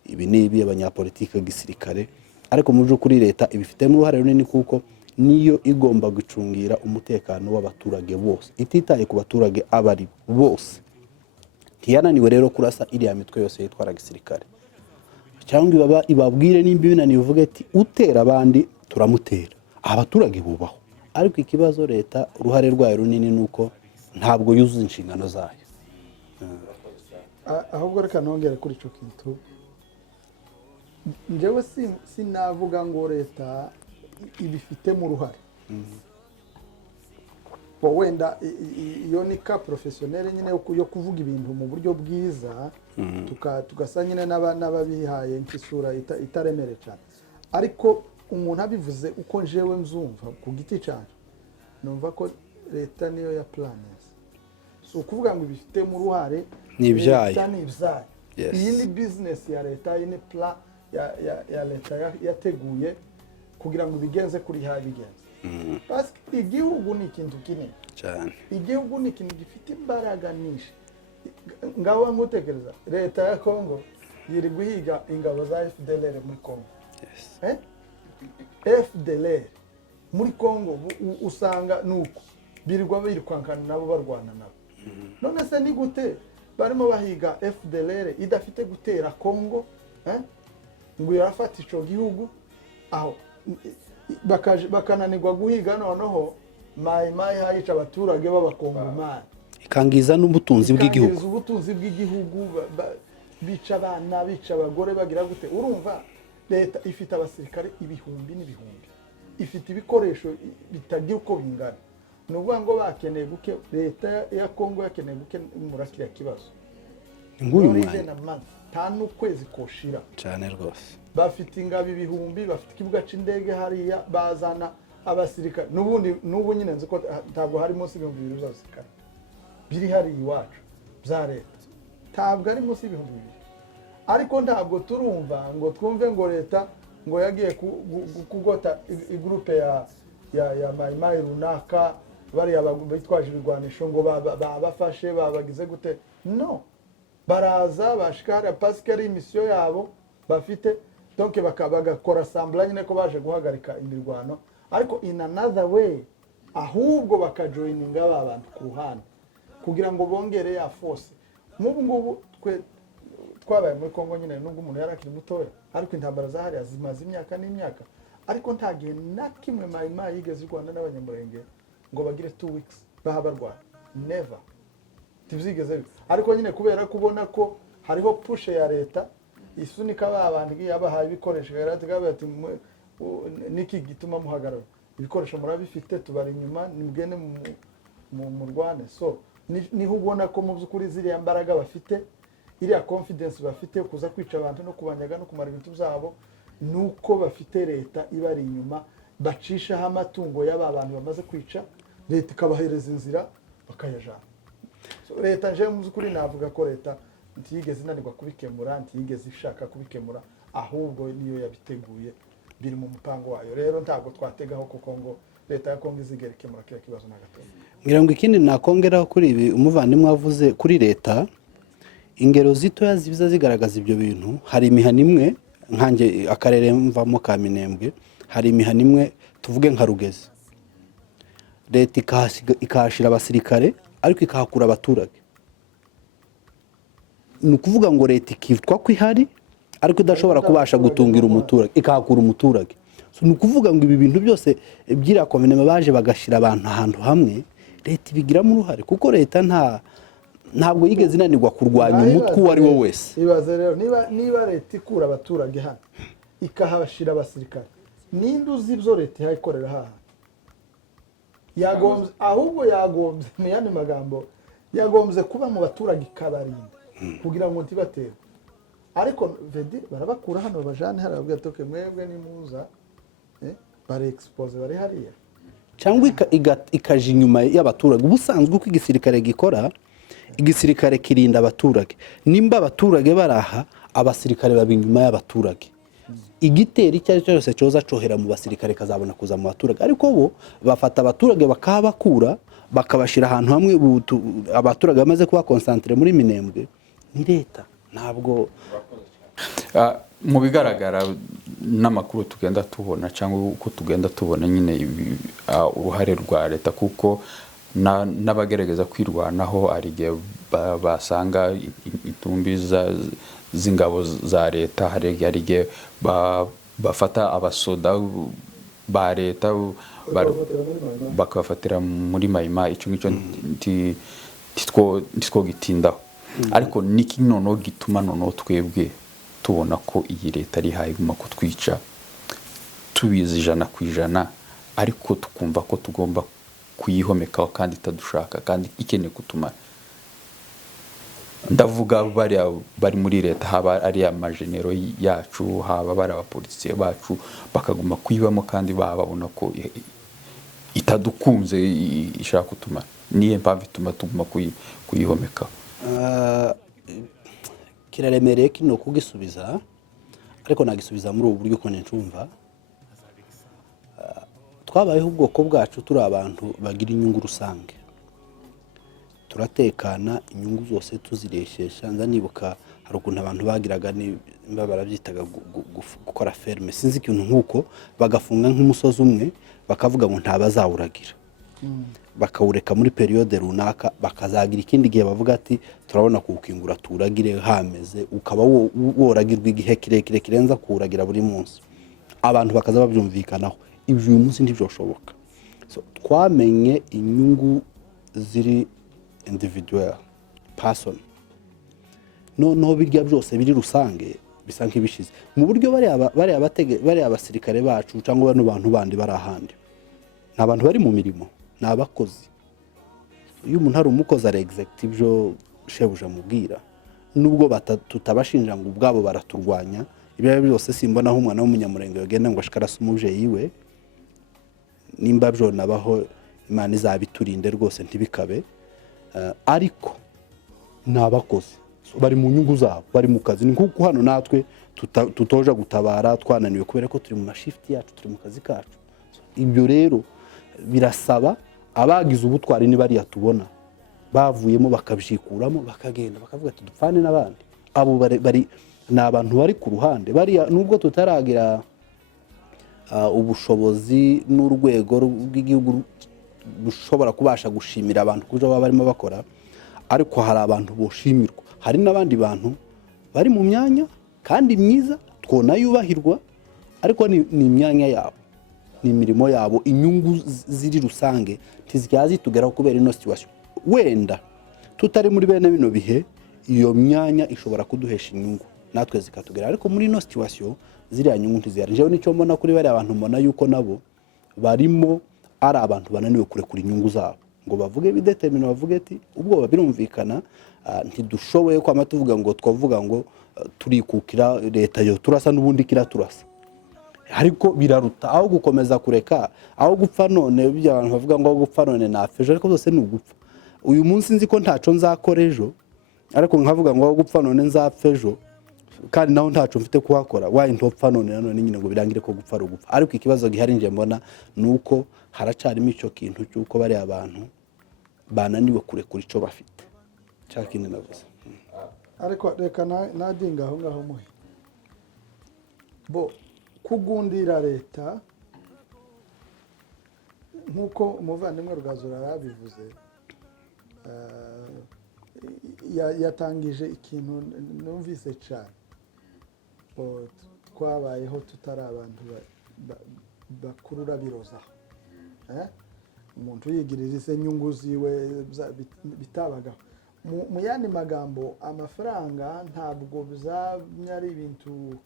ibi nibi abanyapolitike gisirikare ariko mu by'ukuri leta ibifitemo uruhare runini kuko niyo igomba gucungira umutekano w'abaturage bose ititaye ku baturage abari bose ntiyananiwe rero kurasa iriya mitwe yose yitwara gisirikare cyangwa ibabwire nimba binaniye uvuge ati utera abandi turamutera abaturage bubaho ariko ikibazo leta uruhare rwayo runini nuko ntabwo yuzuza inshingano zayo ahubwo reka nongere kuri ico kintu njyewe sinavuga ngo leta ibifitemo uruhare wenda iyo ni ka professionnel nyine yo kuvuga ibintu mu buryo bwiza tugasa nyine n'ababihaye nk'isura itaremere cyane ariko umuntu abivuze uko njewe mzumva ku giti cyane numva ko leta niyo ya planes so kuvuga ngo ibifitemo uruhare n'ibyaye iyi ni business ya leta iyi ni plan ya leta yateguye kugira ngo bigenze kuri ha bigenze parce que igihugu ni ikintu kinini cyane igihugu ni ikintu gifite imbaraga nyinshi ngaho nkutekereza leta ya Kongo yiri guhiga ingabo za FDLR muri Kongo FDLR muri Kongo usanga nuko birirwa birikwankana nabo barwana nabo none se ni gute barimo bahiga FDLR idafite gutera Kongo ngo yarafata ico gihugu aho bakananirwa guhiga noneho mayi hayica abaturage b'abakongomani ikangiza n'ubutunzi bw'igihugu ubutunzi bw'igihugu bica abana bica abagore bagira gute urumva leta ifite abasirikare ibihumbi n'ibihumbi ifite ibikoresho bitagira uko bingana nuvuga ngo bakeneye guke leta ya Kongo yakeneye guke murakira kibazo nguyu mwanya nta n'ukwezi koshira cyane rwose bafite ingabo ibihumbi bafite ikibuga c'indege hariya bazana abasirikare n'ubu nyine nzi ko ntabwo hari munsi y'ibihumbi 200 z'abasirikare biri hari iwacu bya leta ntabwo ari munsi y'ibihumbi 200 ariko ntabwo turumva ngo twumve ngo leta ngo yagiye kugota igroupe ya mayimayi runaka bari bitwaje ibigwanisho ngo babafashe babagize gute no baraza bashika hariya pasika ari imisiyo yabo bafite donc bagakora sambla nyine ko baje guhagarika imirwano ariko in another way ahubwo bakajoininga abantu ku ruhande kugira ngo bongere ya force nk'ubu ngubu twabaye muri Kongo nyine nubwo umuntu yarakiri mutoya ariko intambara zahariya zimaze imyaka n'imyaka ariko nta gihe na kimwe Maimai yigeze Rwanda n'abanyamurenge ngo bagire 2 weeks bahabarwa never tibzigeze ariko nyine kubera kubona ko hariho push ya leta isunika abantu yabahaye ibikoresho yaratugabe ati niki gituma muhagarara ibikoresho murabifite tubari inyuma nimugene mu Rwanda so niho ubona ko mu byukuri ziriya mbaraga bafite iriya confidence bafite kuza kwica abantu no kubanyaga no kumara ibintu byabo nuko bafite leta ibari inyuma bacishaho amatungo y'aba bantu bamaze kwica leta ikabahereza inzira bakayajana so leta nje mu byukuri navuga ko leta ntiyigeze inanirwa kubikemura ntiyigeze ishaka kubikemura ahubwo niyo yabiteguye biri mu mupango wayo rero ntabwo twategaho kuko ngo leta ya Kongo izigera ikemura kira kibazo na gato ngira ngo ikindi nakongeraho kuri ibi umuvandimwe wavuze kuri leta ingero zitoya zibiza zigaragaza ibyo bintu hari imihana imwe nkanjye akarere mvamo ka Minembwe hari imihana imwe tuvuge nka Rugezi leta ikahashira abasirikare ariko ikahakura abaturage ni ukuvuga ngo leta ikitwa ko ihari ariko idashobora kubasha gutungira umuturage ikahakura umuturage ni ukuvuga ngo ibi bintu byose byira kominema baje bagashira abantu ahantu hamwe leta ibigiramo uruhare kuko leta ntabwo yigeze inanirwa kurwanya umutwe uwo ari wo wese ibaze rero niba leta ikura abaturage hano ikahabashira abasirikare ninde uzi ibyo leta ihakorera haha yagombye ahubwo yagombye mu yandi magambo yagombye kuba mu baturage ikabarinda kugira ngo ntibatere ariko vedi barabakura hano bajane hari ababwira toke mwebwe nimuza bari expose bari hariya cyangwa ikaje inyuma y'abaturage ubusanzwe uko igisirikare gikora igisirikare kirinda abaturage nimba abaturage baraha abasirikare babinyuma y'abaturage igitero icyo ari cyo cyose cyoza cohera mu basirikare kazabona kuza mu baturage ariko bo bafata abaturage bakabakura bakabashira ahantu hamwe abaturage bamaze kuba concentré muri Minembwe ni leta ntabwo mu bigaragara n'amakuru tugenda tubona cyangwa uko tugenda tubona nyine uruhare rwa leta kuko n'abagerageza kwirwanaho ari gihe basanga intumbi z'ingabo za leta hari gihe bafata abasoda ba leta bakabafatira muri Maimai icyo ngicyo ntitwo gitindaho ariko niki noneho gituma noneho twebwe tubona ko iyi leta ari hayiguma kutwica tubizi 100% ariko tukumva ko tugomba kuyihomekaho kandi itadushaka kandi ikeneye kutumara ndavuga bari muri leta haba ari amagenero yacu haba bari abapolisi bacu bakaguma kuyibamo kandi babona ko itadukunze ishaka kutumara niye mpamvu ituma tuguma kuyihomekaho kiraremereye kino kugisubiza ariko nagisubiza muri ubu buryo ko ncumva twabayeho ubwoko bwacu turi abantu bagira inyungu rusange turatekana inyungu zose tuzireshesha nza nibuka hari ukuntu abantu bagiraga nimba barabyitaga gukora ferme sinzi ikintu nkuko bagafunga nk'umusozi umwe bakavuga ngo ntabazawuragira bakawureka muri periode runaka bakazagira ikindi gihe bavuga ati turabona kuwukingura turagire hameze ukaba woragirwa igihe kirekire kirenza kuwuragira buri munsi abantu bakaza babyumvikanaho ibyo uyu munsi ntibyoshoboka twamenye inyungu ziri individual person noneho birya byose biri rusange bisa nk'ibishize mu buryo bari abasirikare bacu cyangwa bano bantu bandi bari ahandi ni abantu bari mu mirimo ni abakozi iyo umuntu ari umukozi ari exact ibyo shebuja mubwira nubwo tutabashinja ngo ubwabo baraturwanya ibyo byose simbona aho umwana w'umunyamurenge yagenda ngo ashikarase umuvyeyi we nimba byo nabaho Imana izabiturinde rwose ntibikabe ariko ni abakozi bari mu nyungu zabo bari mu kazi ni nkuko hano natwe tutoja gutabara twananiwe kubera ko turi mu mashift yacu turi mu kazi kacu ibyo rero birasaba abagize ubutwari ni bari yatubona bavuyemo bakabyikuramo bakagenda bakavuga ati dupfane n'abandi. Abo ni abantu bari ku ruhande bariya, nubwo tutaragira ubushobozi n'urwego rw'igihugu rushobora kubasha gushimira abantu kujo baba barimo bakora, ariko hari abantu boshimirwa. Hari n'abandi bantu bari mu myanya kandi myiza twona yubahirwa, ariko ni imyanya yabo, ni imirimo yabo, inyungu ziri rusange ntizitugeraho kubera ino situation. Wenda tutari muri bene bino bihe iyo myanya ishobora kuduhesha inyungu natwe zikatugera, ariko muri ino situation ziriya nyungu ntizihari. Jewe nicyo mbona kuri bari abantu, mbona yuko nabo barimo ari abantu bananiwe kurekura inyungu zabo ngo bavuge bidetermine, bavuge ati ubwo birumvikana ntidushoboye kwama tuvuga ngo twavuga ngo turikukira leta yo turasa n'ubundi kiraturasa, ariko biraruta aho gukomeza kureka, aho gupfa none bijya abantu bavuga ngo gupfa none nafejo, ariko byose ni ugupfa. Uyu munsi nzi ko ntaco nzakora ejo, ariko nkavuga ngo gupfa none nzapfejo kandi naho ntaco mfite kuhakora, wayi ntopfa none nanone nyine ngo birangire ko gupfa ari ugupfa. Ariko ikibazo gihari nje mbona nuko haracarimo ico kintu cyuko bari abantu bananiwe kurekura ico bafite cyakindi navuze. Ariko reka nadinga aho ngaho muhe bo kugundira leta nkuko umuvandimwe Rugazura yarabivuze, yatangije ikintu numvise cyane. Twabayeho tutari abantu bakurura birozaho, umuntu yigirira inyungu ziwe bitabagaho. Mu yandi magambo amafaranga ntabwo bizamya ari ibintu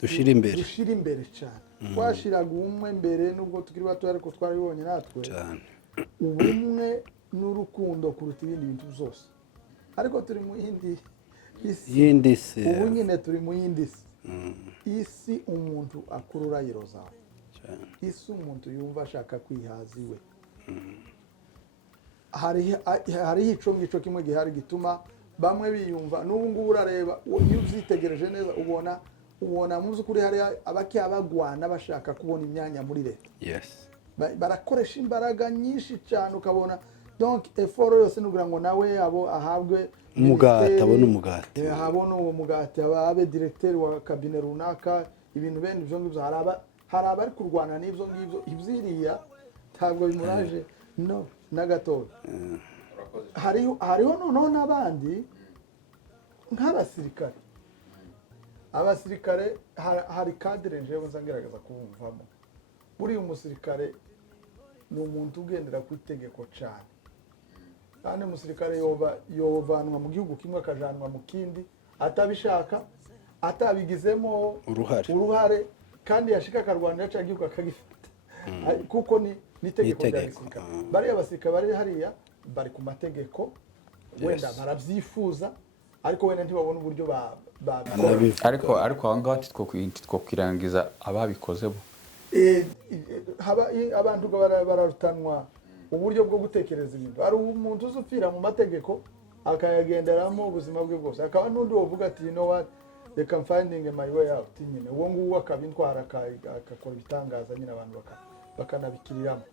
dushira imbere cyane. Twashiraga umwe mbere nubwo tukiri bato, ariko twaribonye natwe ubumwe n'urukundo kuruta ibindi bintu byose. Ariko turi mu yindi si, ubu nyine turi mu yindi si. Isi umuntu akurura yirozaho, isi umuntu yumva ashaka kwihaza iwe. Hariho ico ngico kimwe gihari gituma bamwe biyumva, n'ubu ngubu urareba iyo uzitegereje neza ubona mu by'ukuri hari abakiya bagwana bashaka kubona imyanya muri leta. Barakoresha imbaraga nyinshi cyane, ukabona donc effort yose nugira ngo nawe abo ahabwe umugati, abone umugati, habone uwo mugati, ababe directeur wa cabinet runaka, ibintu bene ibyo ngibyo. Hari abari kurwana n'ibyo ngibyo, ibyiriya ntabwo bimuraje no na gato. Hariho noneho n'abandi nk'abasirikare. Abasirikare hari cadre njewe nzagerageza kubumvamo. Buri umusirikare ni umuntu ugendera ku itegeko cyane, kandi umusirikare yovanwa mu gihugu kimwe akajanwa mu kindi atabishaka, atabigizemo uruhare, kandi yashika akarwanira cya gihugu akagifata, kuko ni itegeko rya gisirikare. Bariya abasirikare bari hariya bari ku mategeko, wenda barabyifuza, ariko wenda ntibabona uburyo ariko aho ngaho twokwirangiza ababikoze bo. Abantu bararutanwa uburyo bwo gutekereza ibintu. Hari umuntu uzupfira mu mategeko akayagenderamo ubuzima bwe bwose, akaba n'undi wovuga ati you know what, reka finding my way out nyine, uwo nguwo akabintwara akakora ibitangaza nyine, abantu bakanabikiriramo.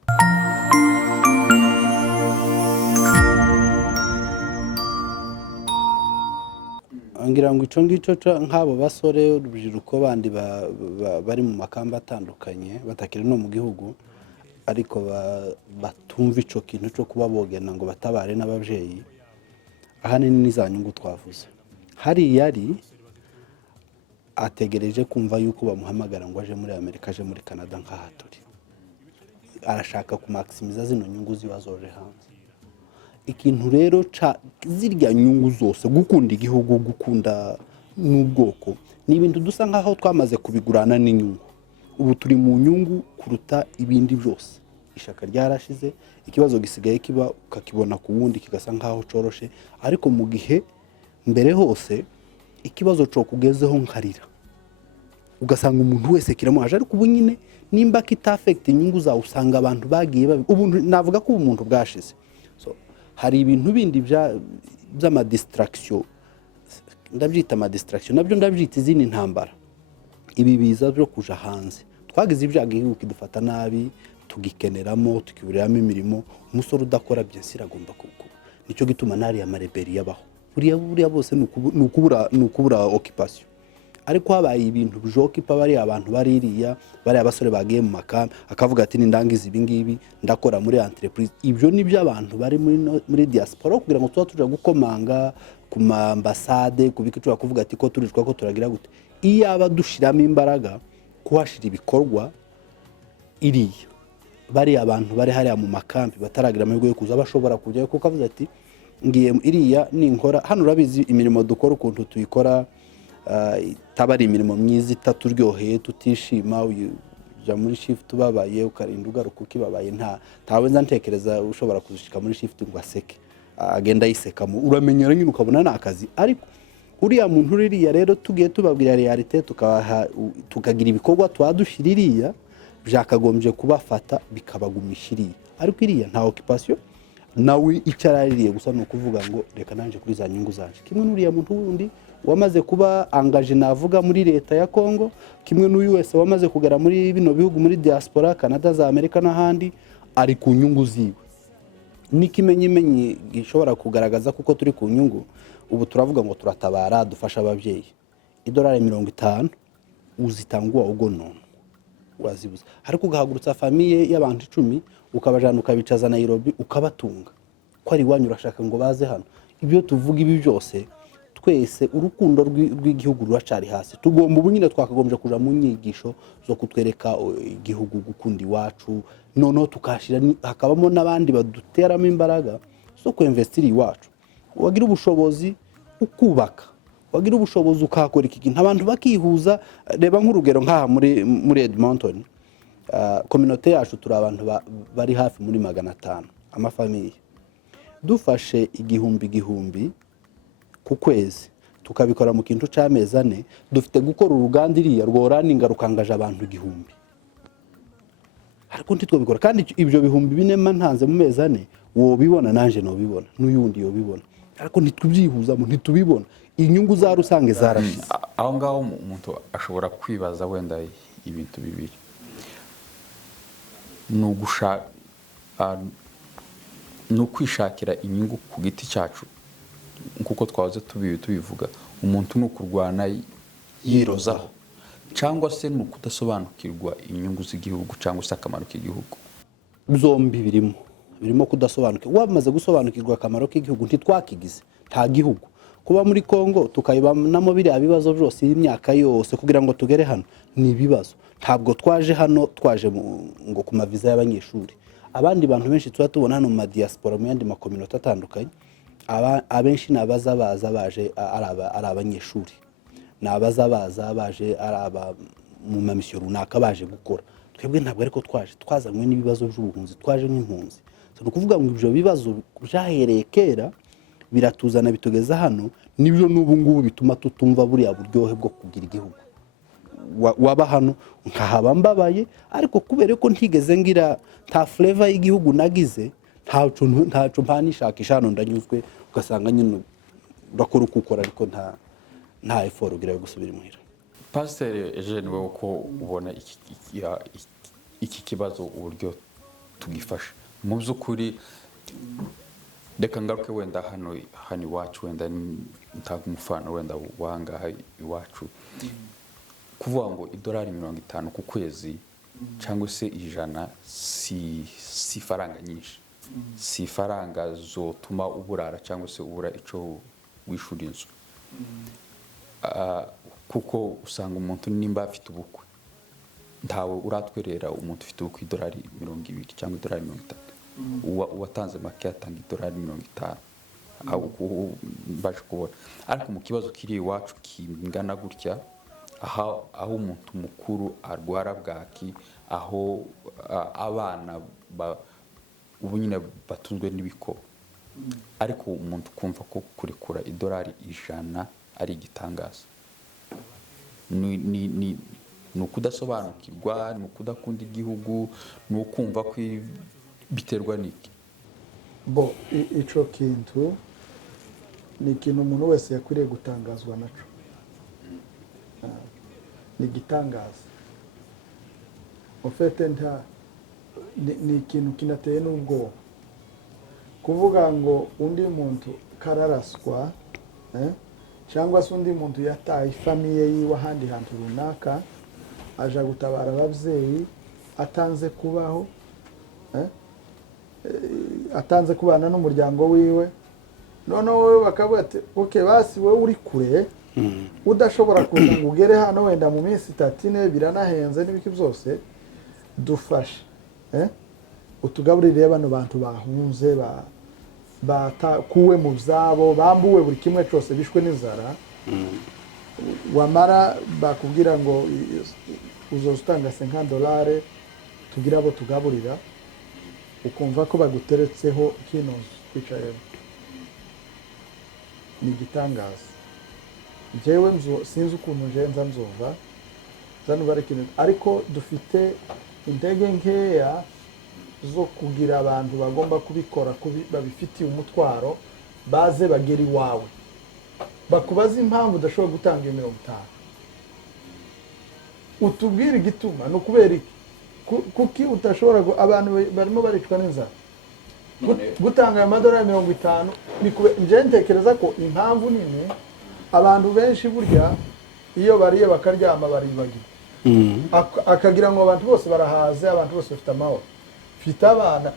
Ngira ngo ico ngico nk'abo basore urubyiruko bandi bari mu makamba atandukanye batakiri no mu gihugu, ariko batumva ico kintu cyo kuba bogena ngo batabare n'abavyeyi, ahanini ni nyungu twavuze. Hari yari ategereje kumva yuko bamuhamagara ngo aje muri Amerika, aje muri Canada nk'aha turi, arashaka kumaximiza zino nyungu zibazoje hanze. Ikintu rero zirya nyungu zose, gukunda igihugu, gukunda n'ubwoko, ni ibintu dusa nkaho twamaze kubigurana n'inyungu. Ubu turi mu nyungu kuruta ibindi byose. Ishaka ryarashize, ikibazo gisigaye kiba ukakibona ku wundi kigasa nkaho coroshe, ariko mu gihe mbere hose ikibazo cyo kugezeho nkarira, ugasanga umuntu wese kiramuhaje, ariko ubu nyine nimba kitafect inyungu zawe usanga abantu bagiye ubu navuga ko umuntu bwashize. Hari ibintu bindi by'ama distraction, ndabyita ama distraction, nabyo ndabyita izindi ntambara. Ibi biza byo kuja hanze, twagize ibyago igihugu kidufata nabi, tugikeneramo, tukiburiramo imirimo. Umusore udakora byensira agomba nicyo gituma nari amareberi yabaho buriya bose ni ukubura occupation ariko habaye ibintu bijokipa bari abantu baririya bari abasore bagiye mu makambi akavuga ati nindangiza ibi ngibi ndakora muri entreprise ibyo nibyo abantu bari muri diaspora kugira ngo tuba tuje gukomanga ku ambasade kubika kuvuga ati ko turicwa ko turagira gute iyo abadushiramo imbaraga kuhashira ibikorwa iriya bari abantu bari hariya mu makambi bataragira amahirwe yo kuza bashobora kujyayo kuko avuze ati ngiye iriya ninkora hano urabizi imirimo dukora ukuntu tuyikora tabari imirimo myiza itaturyoheye tutishima uja muri shift ubabaye ukarinda ugaruka ukibabaye ntawe ntekereza ushobora kuzishika muri shift ngo aseke agenda yisekamo uramenyera nyine ukabona nakazi ariko uriya muntu ririya rero tugiye tubabwira realite tukagira ibikorwa twadushiririya byakagombye kubafata bikabagumishiriye ariko iriya nta occupation nawe icyaraririye gusa no kuvuga ngo reka nanje kuri za nyungu zanje kimwe n'uriya muntu wundi wamaze kuba angaje navuga muri leta ya Kongo kimwe n'uyu wese wamaze kugera muri bino bihugu muri diaspora Canada za Amerika n'ahandi ari ku nyungu ziwe n'ikimenyimenyi gishobora kugaragaza kuko turi ku nyungu ubu turavuga ngo turatabara dufasha ababyeyi $50 uzitangwa ugo none wazibuza ariko ugahagurutsa famiye y'abantu 10 ukabajana ukabicaza Nairobi ukabatunga ko ari wanyu urashaka ngo baze hano ibyo tuvuga ibi byose twese urukundo rw'igihugu ruracari hasi tugomba ubunyine twakagombye kuja mu nyigisho zo kutwereka igihugu gukunda iwacu noneho tukashira hakabamo n'abandi baduteramo imbaraga zo kuinvestira iwacu wagira ubushobozi ukubaka wagira ubushobozi ukakora iki kintu abantu bakihuza reba nk'urugero nkaha muri Edmonton communauté yacu turi abantu bari hafi muri 500 amafamiye dufashe igihumbi ku kwezi tukabikora mu kintu c'amezi 4 dufite gukora uruganda iriya rworana ingarukangaje abantu 1000 ariko ntitwo bikora kandi ibyo 1000 ntanze mu mezi 4 wo bibona nanje no bibona n'uyundi yo bibona ariko ntitubyihuza mu ntitubibona inyungu za rusange zarashize aho ngaho umuntu ashobora kwibaza wenda ibintu bibiri no kwishakira inyungu ku giti cyacu nkuko twahoze tubivuga umuntu no kurwana yirozaho cyangwa se no kudasobanukirwa inyungu z'igihugu cyangwa se akamaro k'igihugu zombi birimo kudasobanukirwa wamaze gusobanukirwa akamaro k'igihugu ntitwakigize nta gihugu kuba muri Kongo tukayibanamo biriya bibazo byose y'imyaka yose kugira ngo tugere hano ni ibibazo ntabwo twaje hano twaje ngo ku maviza y'abanyeshuri abandi bantu benshi tuba tubona hano mu diaspora mu yandi makominote atandukanye abenshi nabaza baje ari abanyeshuri nabaza baje ari mu mamisyo runaka baje gukora twebwe ntabwo ariko twazanywe n'ibibazo by'ubuhunzi twaje nk'impunzi no kuvuga ngo ibyo bibazo byahereye kera biratuzana bitugeza hano nibyo n'ubu ngubu bituma tutumva buriya buryohe bwo kugira igihugu waba hano nkahaba mbabaye ariko kubera ko ntigeze ngira ta flavor y'igihugu nagize ntaco mpanishakisha hano ndanyuzwe ugasanga nyine bakora ukukora ariko nta effort ugira yo gusubira imuhira Pastor Eugene we uko ubona iki kibazo uburyo tugifasha mu by'ukuri reka ngaruke wenda hano iwacu wenda ntaga umufano wenda wangaha iwacu kuvuga ngo $50 ku kwezi cyangwa se 100 si faranga nyinshi si faranga zotuma uburara cyangwa se ubura ico wishura inzu kuko usanga umuntu nimba afite ubukwe ntawe uratwerera umuntu ufite ubukwe $20 cyangwa $30 uwatanze make atanga $50 baje kubona ariko mu kibazo kiri iwacu kingana gutya aho umuntu mukuru arwara bwaki aho abana ubu nyine batunzwe n'ibiko ariko umuntu kumva ko kurekura $100 ari igitangaza ni ukudasobanukirwa ni ukudakunda igihugu ni ukumva ko biterwa n'iki bo ico kintu ni ikintu umuntu wese yakwiriye gutangazwa naco ni gitangaza ofete ni ikintu kinateye n'ubwoba kuvuga ngo undi muntu kararaswa cyangwa se undi muntu yataye ifamiye yiwe ahandi hantu runaka aja gutabara ababyeyi atanze kubaho atanze kubana n'umuryango wiwe noneho wowe bakavuga ati okay basi wowe uri kure udashobora kuza ngo ugere hano wenda mu minsi 3 biranahenze n'ibiki byose dufashe utugaburire bano bantu bahunze batakuwe mu byabo bambuwe buri kimwe cyose bishwe n'inzara wamara bakubwira ngo uzostanga $50 tugira abo tugaburira ukumva ko baguteretseho kino twicaye ni gitangaza jewe sinzi ukuntu njenza nzova zano barekine ariko dufite intege nkeya zo kugira abantu bagomba kubikora babifitiye umutwaro baze bagera iwawe bakubaza impamvu udashobora gutanga 50 utubwire igituma no kubera iki kuki utashobora abantu barimo baricwa n'inzara gutanga amadolari 50 nje ntekereza ko impamvu nini abantu benshi burya iyo bariye bakaryama baribagira akagira ngo abantu bose barahaze abantu bose bafite amahoro fite abana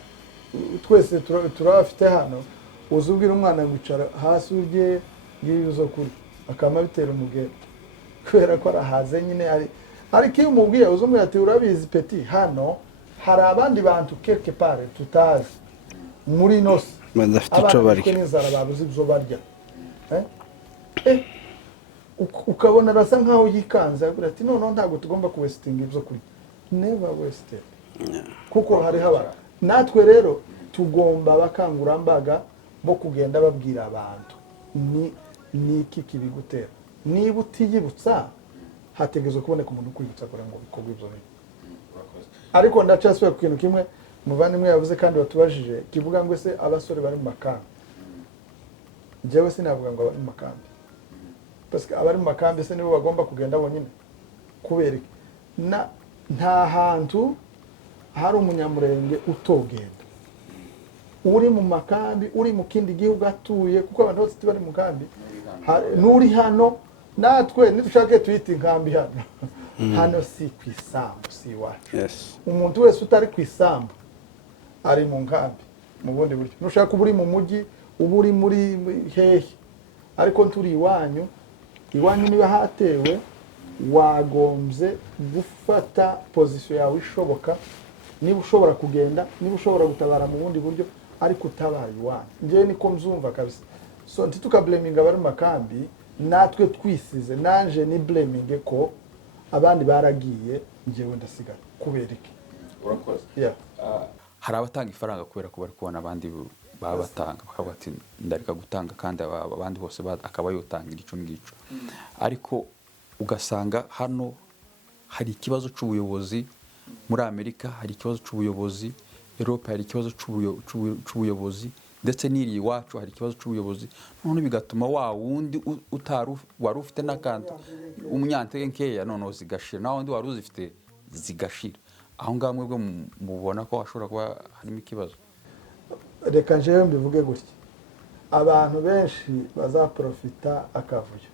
twese turabafite hano uzubwira umwana gucara hasi urye ngibizo kuri akama bitera umugere kubera ko arahaze nyine ariko iyo umubwiye uzumwe ati urabizi peti hano hari abandi bantu quelque part tutazi muri nos badafite ico bari n'inzara babuze ibyo barya ukabona arasa nkaho yikanze agira ati no ntabwo tugomba kuwestinga ibyo kuri never waste kuko hari habara natwe rero tugomba bakangurambaga bo kugenda babwira abantu ni iki kibigutera niba utiyibutsa hategezwe kuboneka umuntu kwibutsa kora ngo bikorwe ibyo bintu ariko ndacaswe ku kintu kimwe muvandimwe yavuze kandi batubajije kivuga ngo se abasore bari mu makambi jewe sinavuga ngo bari mu makambi parce que abari mu makambi se nibo bagomba kugenda bonyine kubera nta hantu hari umunyamurenge utogenda uri mu makambi uri mu kindi gihugu atuye kuko abantu bose bari mu kambi nuri hano natwe nidushake tuyita inkambi hano hano si kwisambu si iwacu umuntu wese utari kwisambu ari mu nkambi mu bundi buryo nushaka uba uri mu mujyi uba uri muri hehe ariko nturi iwanyu niba hatewe wagombye gufata pozisiyo yawe ishoboka niba ushobora kugenda niba ushobora gutabara mu bundi buryo ariko utabaye iwanyu njyewe niko mzumva kabisa so ntitukabuleminga abari mu makambi natwe twisize nanje ni blaming ko abandi baragiye njyewe ndasigara kubera iki urakoze hari abatanga ifaranga kubera ko bari kubona abandi babatanga bakavuga ati ndareka gutanga kandi abandi bose akaba yotangira ico ngico ariko ugasanga hano hari ikibazo c'ubuyobozi muri Amerika hari ikibazo c'ubuyobozi Europe hari ikibazo c'ubuyobozi ndetse n'iri iwacu hari ikibazo c'ubuyobozi none bigatuma wa wundi wari ufite n'akantu umunyantege nkeya none zigashira naho ndi wari uzifite zigashira aho ngamwe bwo mubona ko hashobora kuba harimo ikibazo reka jewe mbivuge gutya abantu benshi bazaprofita akavuyo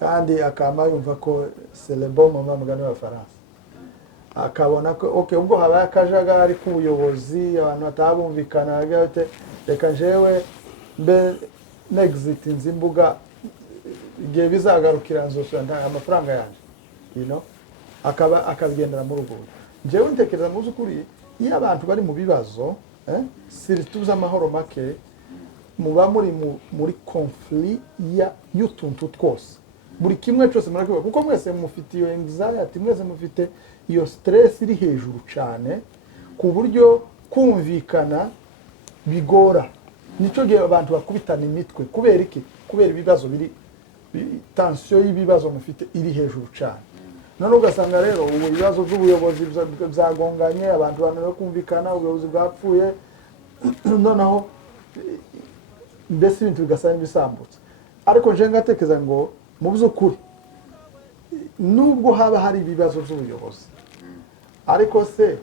kandi akama yumva ko c'est le bon moment mugani wa France akabona ko okay ubwo habaye akajagari k'ubuyobozi abantu batabumvikana gate reka jewe mbe exit nzimbuga igihe bizagarukira nzosanga amafaranga yanjye akabigendera mu rugo jewe ntekereza mu zukuri iyo abantu bari mu bibazo sirituza amahoro make muba muri conflit y'utuntu twose buri kimwe cyose murakiba kuko mwese mufite iyo anxiety mwese mufite iyo stress iri hejuru cyane ku buryo kumvikana bigora nico gihe abantu bakubitana imitwe kubera iki kubera ibibazo biri tension y'ibibazo mufite iri hejuru cyane none ugasanga rero ubu ibibazo by'ubuyobozi byagonganye abantu bananiwe kumvikana ubuyobozi bwapfuye noneho mbese ibintu bigasaba ibisambutse ariko nje ngatekeza ngo mu by'ukuri nubwo haba hari ibibazo by'ubuyobozi ariko se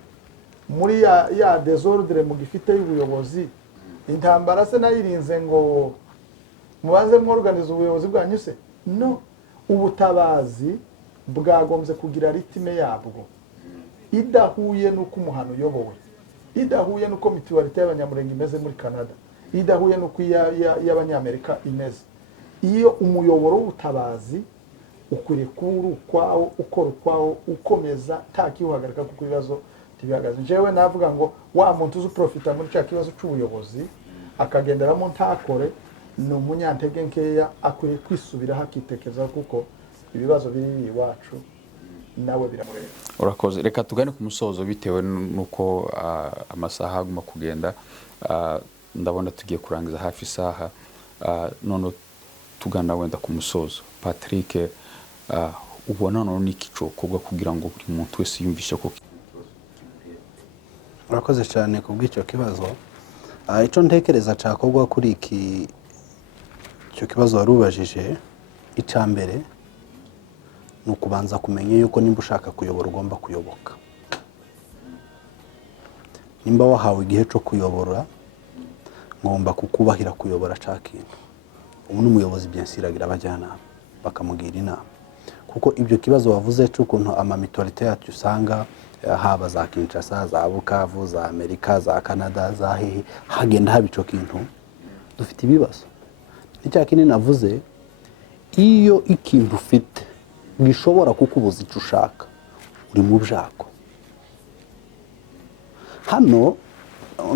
muri ya desordre mu gifite y'ubuyobozi intambara se nayirinze ngo mubanze mworganiza ubuyobozi bwanyu se no ubutabazi bwagombye kugira ritime yabwo idahuye n'uko umuhano uyobowe idahuye n'uko mituwarite y'abanyamurenge imeze muri Canada idahuye n'uko y'abanyamerika imeze iyo umuyoboro w'ubutabazi ukwiriye kuba ukwawo ukora ukwawo ukomeza ntakiwuhagarika kuko ibibazo tibihagaze jewe navuga ngo wa muntu uzi profita muri cya kibazo cy'ubuyobozi akagenderamo ntakore ni umunyantege nkeya akwiriye kwisubiraho akitekereza kuko ibibazo biri iwacu nawe biramureba. Urakoze, reka tugane ku musozo bitewe nuko amasaha aguma kugenda. Ndabona tugiye kurangiza hafi isaha, none tugana wenda ku musozo. Patrick, ubona none iki cyokorwa kugira ngo buri muntu wese yumvishe ko urakoze cyane kubw'icyo kibazo. Icyo ntekereza cyakorwa kuri icyo kibazo warubajije, icya mbere ni ukubanza kumenya yuko nimba ushaka kuyobora ugomba kuyoboka. Nimba wahawe igihe cyo kuyobora ngomba kukubahira kuyobora cya kintu. Ubu n'umuyobozi byensiragira abajyanama bakamugira inama, kuko ibyo kibazo wavuze cy'ukuntu amamituwarite yacu usanga haba za Kinshasa, za Bukavu, za Amerika, za Canada, za hehe hagenda haba icyo kintu, dufite ibibazo. N'icya kinini navuze, iyo ikintu ufite gishobora kukubuza icyo ushaka uri mu byago. Hano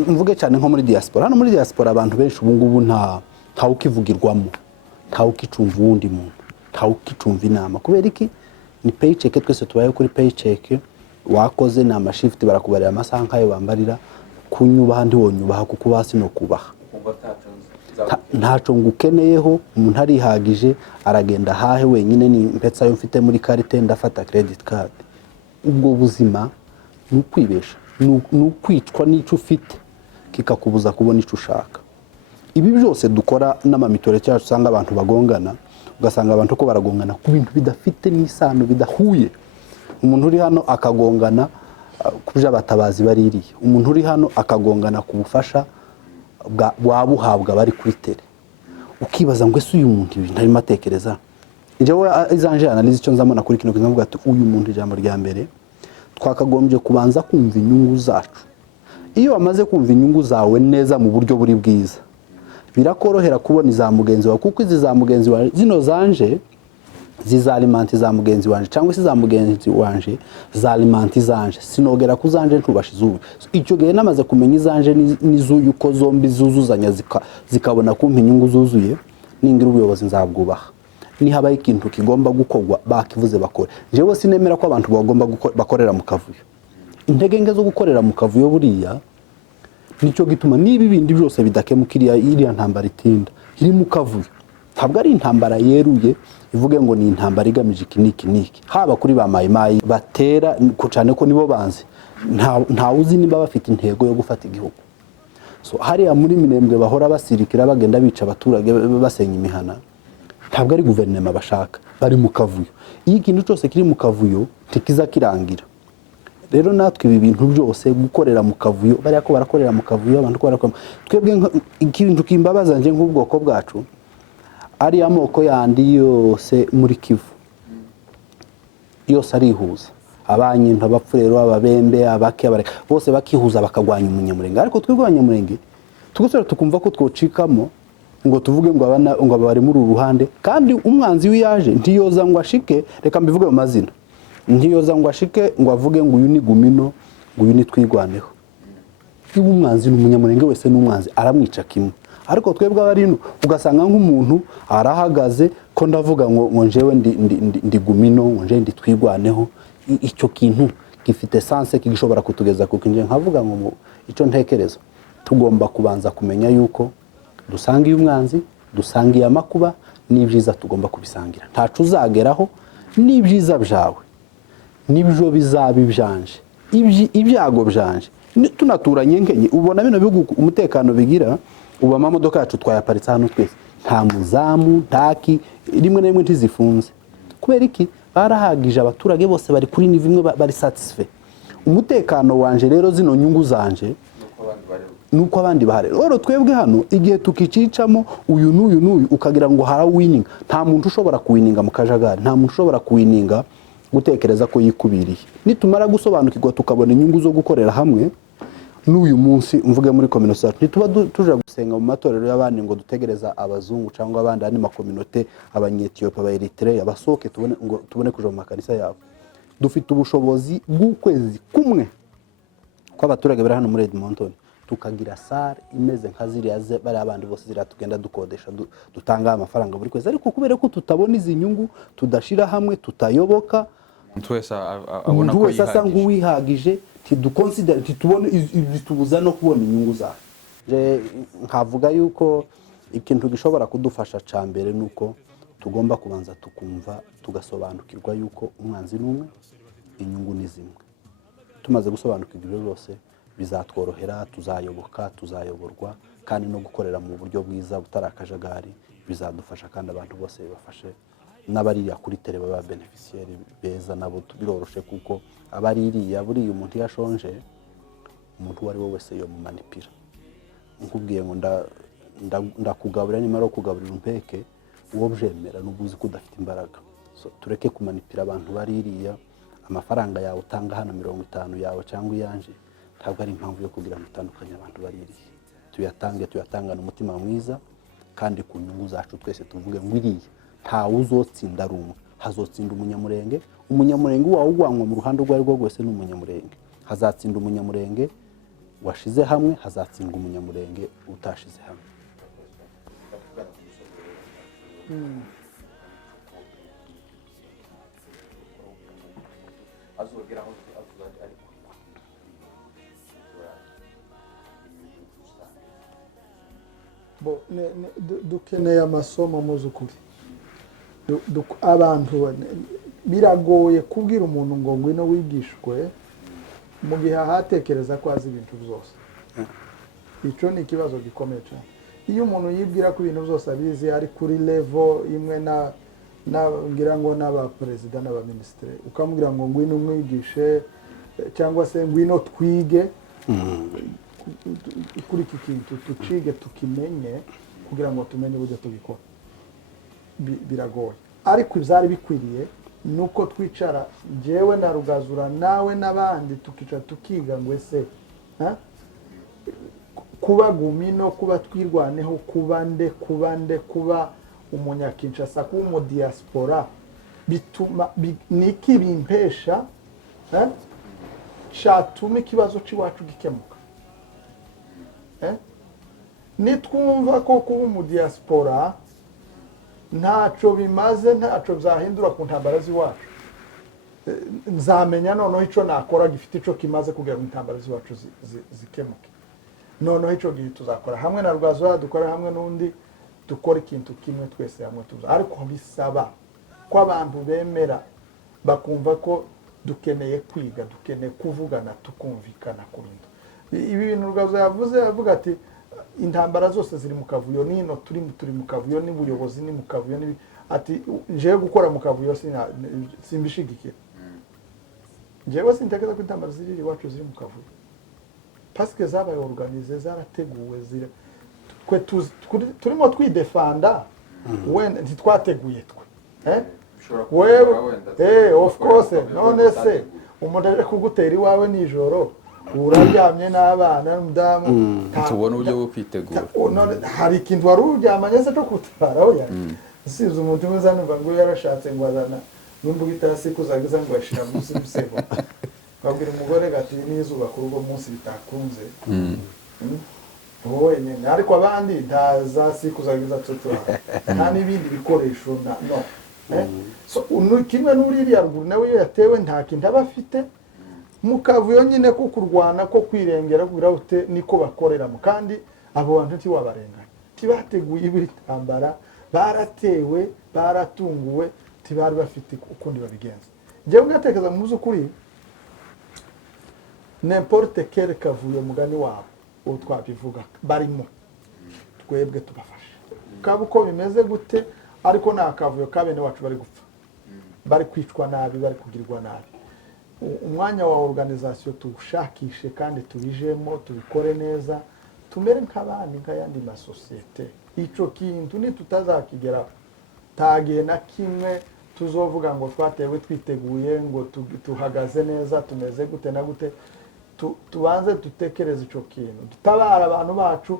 mvuge cyane nko muri diaspora. Hano muri diaspora abantu benshi ubu ngubu nta ukivugirwamo, nta ukicumva uwundi muntu, nta ukicumva inama. Kubera iki? Ni paycheck, twese tubaye kuri paycheck. Wakoze na amashift barakubarira amasaha nkayo bambarira, kunyubaha ndi wonyubaha kuko basi no kubaha. Ntaco ngukeneyeho, umuntu arihagije aragenda hahe wenyine, ni mpetsa yo mfite muri carte ndafata credit card. Ubwo buzima ni ukwibesha, ni ukwicwa n'icyo ufite kikakubuza kubona icyo ushaka. Ibi byose dukora n'amamitore cyacu usanga abantu bagongana, ugasanga abantu ko baragongana ku bintu bidafite n'isano, bidahuye. Umuntu uri hano akagongana kuje abatabazi baririye, umuntu uri hano akagongana ku bufasha bwabuhabwa bari kuri tele. Ukibaza ngo ese uyu muntu ibi ntarimo atekereza. Njyewe izanje analyze icyo nzamona kuri kino kizavuga ati uyu muntu ijambo rya mbere twakagombye kubanza kumva inyungu zacu. Iyo wamaze kumva inyungu zawe neza mu buryo buri bwiza, birakorohera kubona za mugenzi wawe, kuko izi za mugenzi wawe zino zanje zizalimanti za mugenzi wanje, cyangwa se za mugenzi wanje zalimanti zanje, sinogera kuzanje ntubashize ubu. Icyo gihe namaze kumenya izanje nizuyu ko zombi zuzuzanya zikabona kumpa inyungu zuzuye, ningira ubuyobozi nzabwubaha. Ni habaye ikintu kigomba gukorwa bakivuze bakore. Jewe sinemera ko abantu bagomba bakorera mu kavuyo. Intege nke zo gukorera mu kavuyo buriya nicyo gituma niba ibindi byose bidakemukiriya iriya ntambara itinda iri mu kavuyo. Ntabwo ari intambara yeruye ivuge ngo ni intambara igamije iki. Haba kuri ba mayimayi batera cyane ko nibo banzi, nta uzi niba bafite intego yo gufata igihugu. So hariya muri Minembwe bahora basirikira bagenda bica abaturage basenya imihana, ntabwo ari guverinoma bashaka, bari mu kavuyo. Iyo ikintu cyose kiri mu kavuyo tikiza kirangira. Rero natwe ibi bintu byose gukorera mu kavuyo, bari ko barakorera mu kavuyo, abantu ko barakora. Twebwe ikintu kimbabaza nje nk'ubwoko bwacu ari amoko yandi yose muri Kivu yose arihuza, abanyintu, abapfurero, ababembe, abake, bose bakihuza bakagwanya umunyamurenge. Ariko twebwe abanyamurenge tugasora tukumva ko twocikamo ngo tuvuge ngo bari muri uruhande, kandi umwanzi wiyaje ntiyoza ngo ashike, reka mbivuge mu mazina, ntiyoza ngo ashike ngo avuge ngo uyu ni Gumino, ngo uyu ni Twigwaneho. Iyo umwanzi n'umunyamurenge wese n'umwanzi aramwica kimwe. Ariko twebwe abarino ugasanga nk'umuntu arahagaze ko ndavuga ngo njewe ndi Gumino, ngo nje ndi Twigwaneho. Icyo kintu gifite sanse kigishobora kutugeza kuko nje nkavuga ngo icyo ntekereza tugomba kubanza kumenya yuko dusangiye umwanzi, dusangiye amakuba, n'ibyiza tugomba kubisangira. Ntacu uzageraho n'ibyiza byawe nibyo bizaba ibyanje, ibyago byanje. Tunaturanye nkenye, ubona bino bihugu umutekano bigira, ubu amamodoka yacu twayaparitse hano twese, nta muzamu, ntaki, rimwe na rimwe ntizifunze. Kubera iki? Barahagije, abaturage bose bari kuri nivo imwe, bari satisfait. Umutekano wanje rero zino nyungu zanje nuko abandi bahari rero twebwe hano igihe tukicicamo uyu n'uyu ukagira ngo harawininga nta muntu ushobora kuwininga mu kajagari nta muntu ushobora kuwininga gutekereza ko yikubiriye nitumara gusobanukirwa tukabona inyungu zo gukorera hamwe n'uyu munsi mvuge muri community yacu ntituba tuje gusenga mu matorero y'abandi ngo dutegereza abazungu cyangwa abandi andi makominote abanyetiyopa aba Eritrea basohoke tubone kuja mu makanisa yabo dufite ubushobozi bw'ukwezi kumwe kw'abaturage bari hano muri Edmonton tukagira sare imeze nka ziriya bari abandi bose ziriya tugenda dukodesha dutanga amafaranga buri kwezi ariko kubera ko tutabona izi nyungu tudashira hamwe tutayoboka umuntu wese asa nk'uwihagije titubone bitubuza no kubona inyungu zacu nkavuga yuko ikintu gishobora kudufasha ca mbere nuko tugomba kubanza tukumva tugasobanukirwa yuko umwanzi n'umwe inyungu ni zimwe tumaze gusobanukirwa ibyo byose bizatworohera tuzayoboka tuzayoborwa kandi no gukorera mu buryo bwiza butarakajagari bizadufasha kandi abantu bose bafashe n'abariya kuri tele baba beneficiaire beza nabo biroroshe kuko abaririya buriya umuntu yashonje umuntu wari we wese yo mumanipira nkubwiye ngo ndakugaburira nimara kugaburira umpeke uwo byemera n'ubuzi ko udafite imbaraga so tureke kumanipira abantu baririya amafaranga yawe utanga hano 50 yawe cyangwa iyanje ntabwo ari impamvu yo kugira ngo utandukanye abantu baririye tuyatangana umutima mwiza kandi ku nyungu zacu twese tuvuge ngo iriya nta uzotsinda rumwe hazotsinda umunyamurenge wawe ugwanwa mu ruhande rwa rwo rwose n'umunyamurenge hazatsinda umunyamurenge washize hamwe hazatsindwa umunyamurenge utashize hamwe dukeneye amasomo muzukuri abantu biragoye kubwira umuntu ngo ngwino wigishwe mu gihe ahatekereza ko azi ibintu byose icyo ni ikibazo gikomeye cyane iyo umuntu yibwira ko ibintu byose abizi ari kuri level imwe ngira ngo n'abaperezida n'abaminisitiri ukamubwira ngo ngwino umwigishe cyangwa se ngwino twige kuri iki kintu tucige tukimenye kugira ngo tumenye uburyo tubikora biragoye ariko ibyari bikwiriye nuko twicara jewe na Rugazura nawe n'abandi tukicara tukiga ngo ese kuba gumino kuba twirwaneho kuba umunyakinshasa kuba umudiaspora bituma niki bimpesha cyatuma ikibazo cy'iwacu gikemuka nitwumva ko kuba umudiaspora ntaco bimaze ntaco byahindura ku ntambara z'iwacu nzamenya noneho ico nakora gifite ico kimaze kugira ngo intambara z'iwacu zikemuke noneho ico gihe tuzakora hamwe na Rwazura dukora hamwe n'undi dukora ikintu kimwe twese hamwe ariko bisaba ko abantu bemera bakumva ko dukeneye kwiga dukeneye kuvugana tukumvikana ku bintu ibi bintu Rwazura yavuze avuga ati intambara zose ziri mu kavuyo nino turi mu kavuyo n'ubuyobozi ni mu kavuyo ati nje gukora mu kavuyo simbishigikira jewe sintegeza ko intambara ziri iwacu ziri mu kavuyo parce que zabaye organize zarateguwe turimo twidefanda wenda ntitwateguye wewe of course none se umuntu aje kugutera iwawe nijoro uraryamye n'abana n'umudamu tubona uburyo bwo kwitegura none hari ikintu wari uryamanye se cyo kutabara oya size umuntu umeze numva ngo yarashatse ngo azana n'umbuga itasi kuzagiza ngo yashira munsi y'usego babwira umugore gati n'izuba ku rugo munsi bitakunze wowe nyene ariko abandi ntazasi kuzagiza tutura nta n'ibindi bikoresho no so kimwe n'uririya ruguru nawe yatewe nta kintu abafite mukavuyo nyine ko kurwana ko kwirengera kugira ute niko bakoreramo kandi abo bantu ntiwabarenganya tibateguye ibitambara baratewe baratunguwe tibari bafite ukundi babigenza je ugatekeza mu zukuri n'importe quel kavuyo mugani wabo utwabivuga barimo twebwe tubafasha kabo uko bimeze gute ariko nta kavuyo kabene wacu bari gupfa bari kwicwa nabi bari kugirwa nabi umwanya wa organisation tushakishe kandi tubijemo tubikore neza tumere nk'abandi nk'ayandi masosiyete. Ico kintu nitutazakigeraho tagiye na kimwe tuzovuga ngo twatewe twiteguye ngo tuhagaze neza tumeze gute na gute. Tubanze dutekereze ico kintu dutabara abantu bacu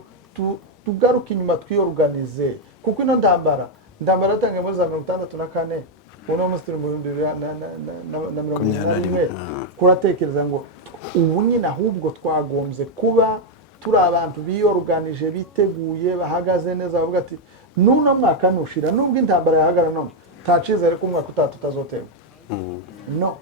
tugaruka inyuma twiyorganize kuko ino ndambara yatangiye muri za 1964 uno munsi turi mu 2021 kuratekereza ngo ubu nyine ahubwo twagombye kuba turi abantu biyorganije biteguye bahagaze neza bavuga ati nuno mwaka nushira nubwo intambara yahagara none tacizere ko umwaka utatu tazoterwa no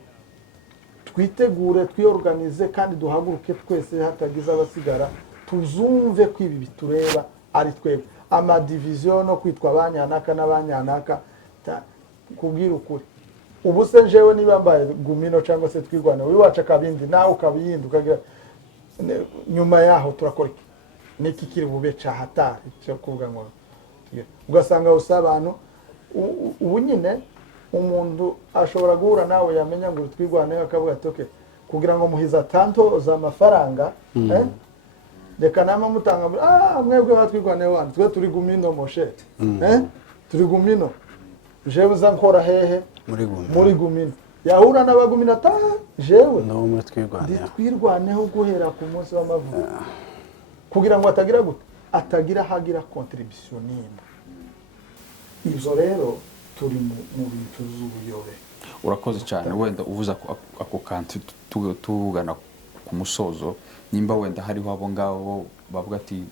twitegure twiyorganize kandi duhaguruke twese hatagize abasigara tuzumve ko ibi bitureba ari twebwe amadiviziyo no kwitwa abanyanaka n'abanyanaka kubwira ukuri ubu se jewe niba mbaye gumino cyangwa se twirwana wiwaca kabindi nawe ukabihinduka nyuma yaho turakora niki kiri bube cahatari cyo kuvuga ngo ugasanga usabantu ubu nyine umuntu ashobora guhura nawe yamenya ngo twirwane akavuga ati okay kugira ngo muhiza tanto za mafaranga reka nama mutanga mwebwe batwirwane wandi twe turi gumino moshe turi gumino jewe zankora hehe muri gumino yahura n'abagumino jewe no muri twirwaneho guhera ku munsi w'amavuko kugira ngo atagira gute atagira hagira contribution nimba ibyo rero turi mu bintu z'ubuyobe. Urakoze cyane wenda uvuza ako kantu tugana ku musozo nimba wenda hariho abo ngabo bavuga ati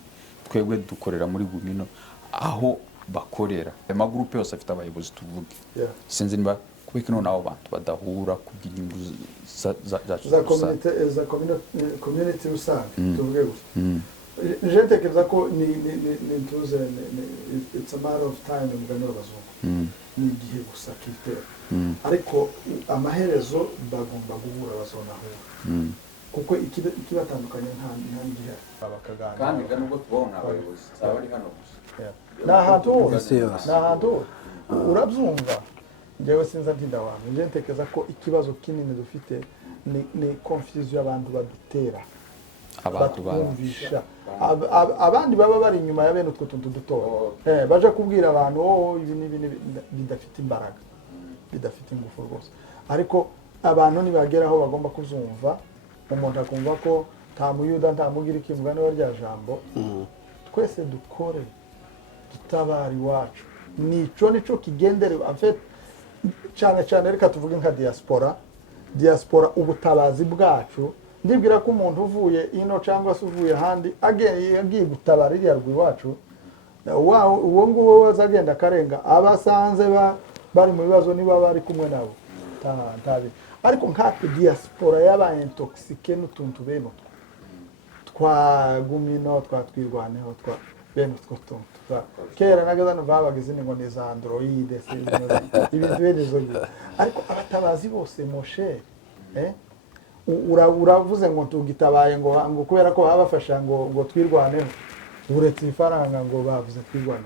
twebwe dukorera muri gumino aho bakorera amagrupe yose afite abayobozi tuvuge sinzi niba kubika none abo bantu badahura kugira inyungu za community rusange tuvuge gusa je ntekereza ko ni tuze it's a matter of time mugani w'abazungu ni igihe gusa kitera ariko amaherezo bagomba guhura bazonahura kuko ikibatandukanye nta gihe abakagana kandi nubwo tubona abayobozi abari hano gusa nahantu urabyumva njyewe sinza ntinda abantu nje ntekereza ko ikibazo kinini dufite ni confusion abantu badutera abantu bumvisha abandi baba bari inyuma ya bene utwo tuntu dutoya baje kubwira abantu ibi bidafite imbaraga bidafite ingufu rwose ariko abantu nibageraho bagomba kuzumva umuntu akumva ko nta muyuda nta mugira ikimugani wa rya jambo twese dukore tutabari wacu nico kigendere en fait cyane reka tuvuge nka diaspora ubutabazi bwacu ndibwira ko umuntu uvuye ino cyangwa se uvuye handi agiye gutabara iriya rw'iwacu uwo nguwo wazagenda akarenga abasanze bari mu bibazo niba bari kumwe nabo ntabi ariko nkatwe diaspora yabaye intoxique n'utuntu beno twagumino twatwirwaneho bene utwo tuntu kera nagazano babagize ngo ni za android ibintu benezo ariko abatabazi bose moshe uravuze ngo tugitabaye ngo kubera ko babafasha ngo twirwaneho uretse ifaranga ngo bavuze twirwane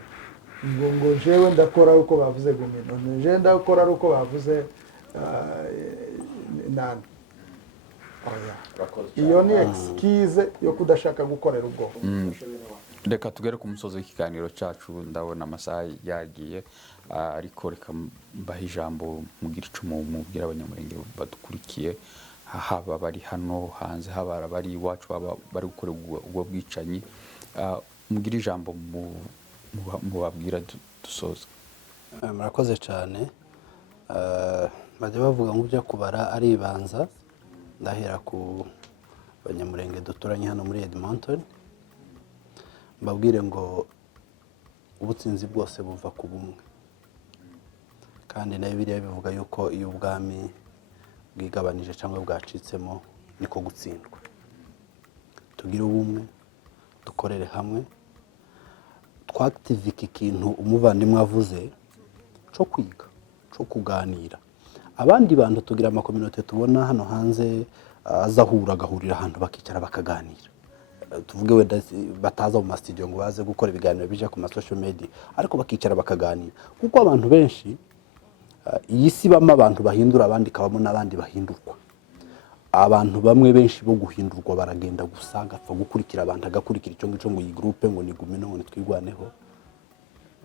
ngo jewe ndakora uko bavuze gumino je ndakora uko bavuze nani iyo ni excuse yo kudashaka gukorera ubwo reka tugere ku musozo w'ikiganiro cyacu ndabona amasaha yagiye ariko reka mbaha ijambo mugira icumu mubwira abanyamurenge badukurikiye haba bari hano hanze haba bari iwacu bari gukora ubwo bwicanyi mugira ijambo mubabwira dusoza. Murakoze cyane bajya bavuga ngo byo kubara ari ibanza ndahera ku banyamurenge duturanye hano muri Edmonton mbabwire ngo ubutsinzi bwose buva ku bumwe kandi nayo biriya bivuga yuko iyo ubwami bwigabanije cyangwa bwacitsemo niko gutsindwa. Tugire ubumwe dukorere hamwe twactivike ikintu umuvandimwe avuze cyo kwiga cyo kuganira abandi bantu tugira amakominote tubona hano hanze azahura agahurira ahantu bakicara bakaganira tuvuge wenda bataza mu mastudio ngo baze gukora ibiganiro bije ku social media ariko bakicara bakaganira kuko abantu benshi iyi si bama abantu bahindura abandi kabamo n'abandi bahindurwa abantu bamwe benshi bo guhindurwa baragenda gusa agapfa gukurikira abantu agakurikira icyo ngicyo ngo iyi groupe ngo nigume no ngo nitwigwaneho.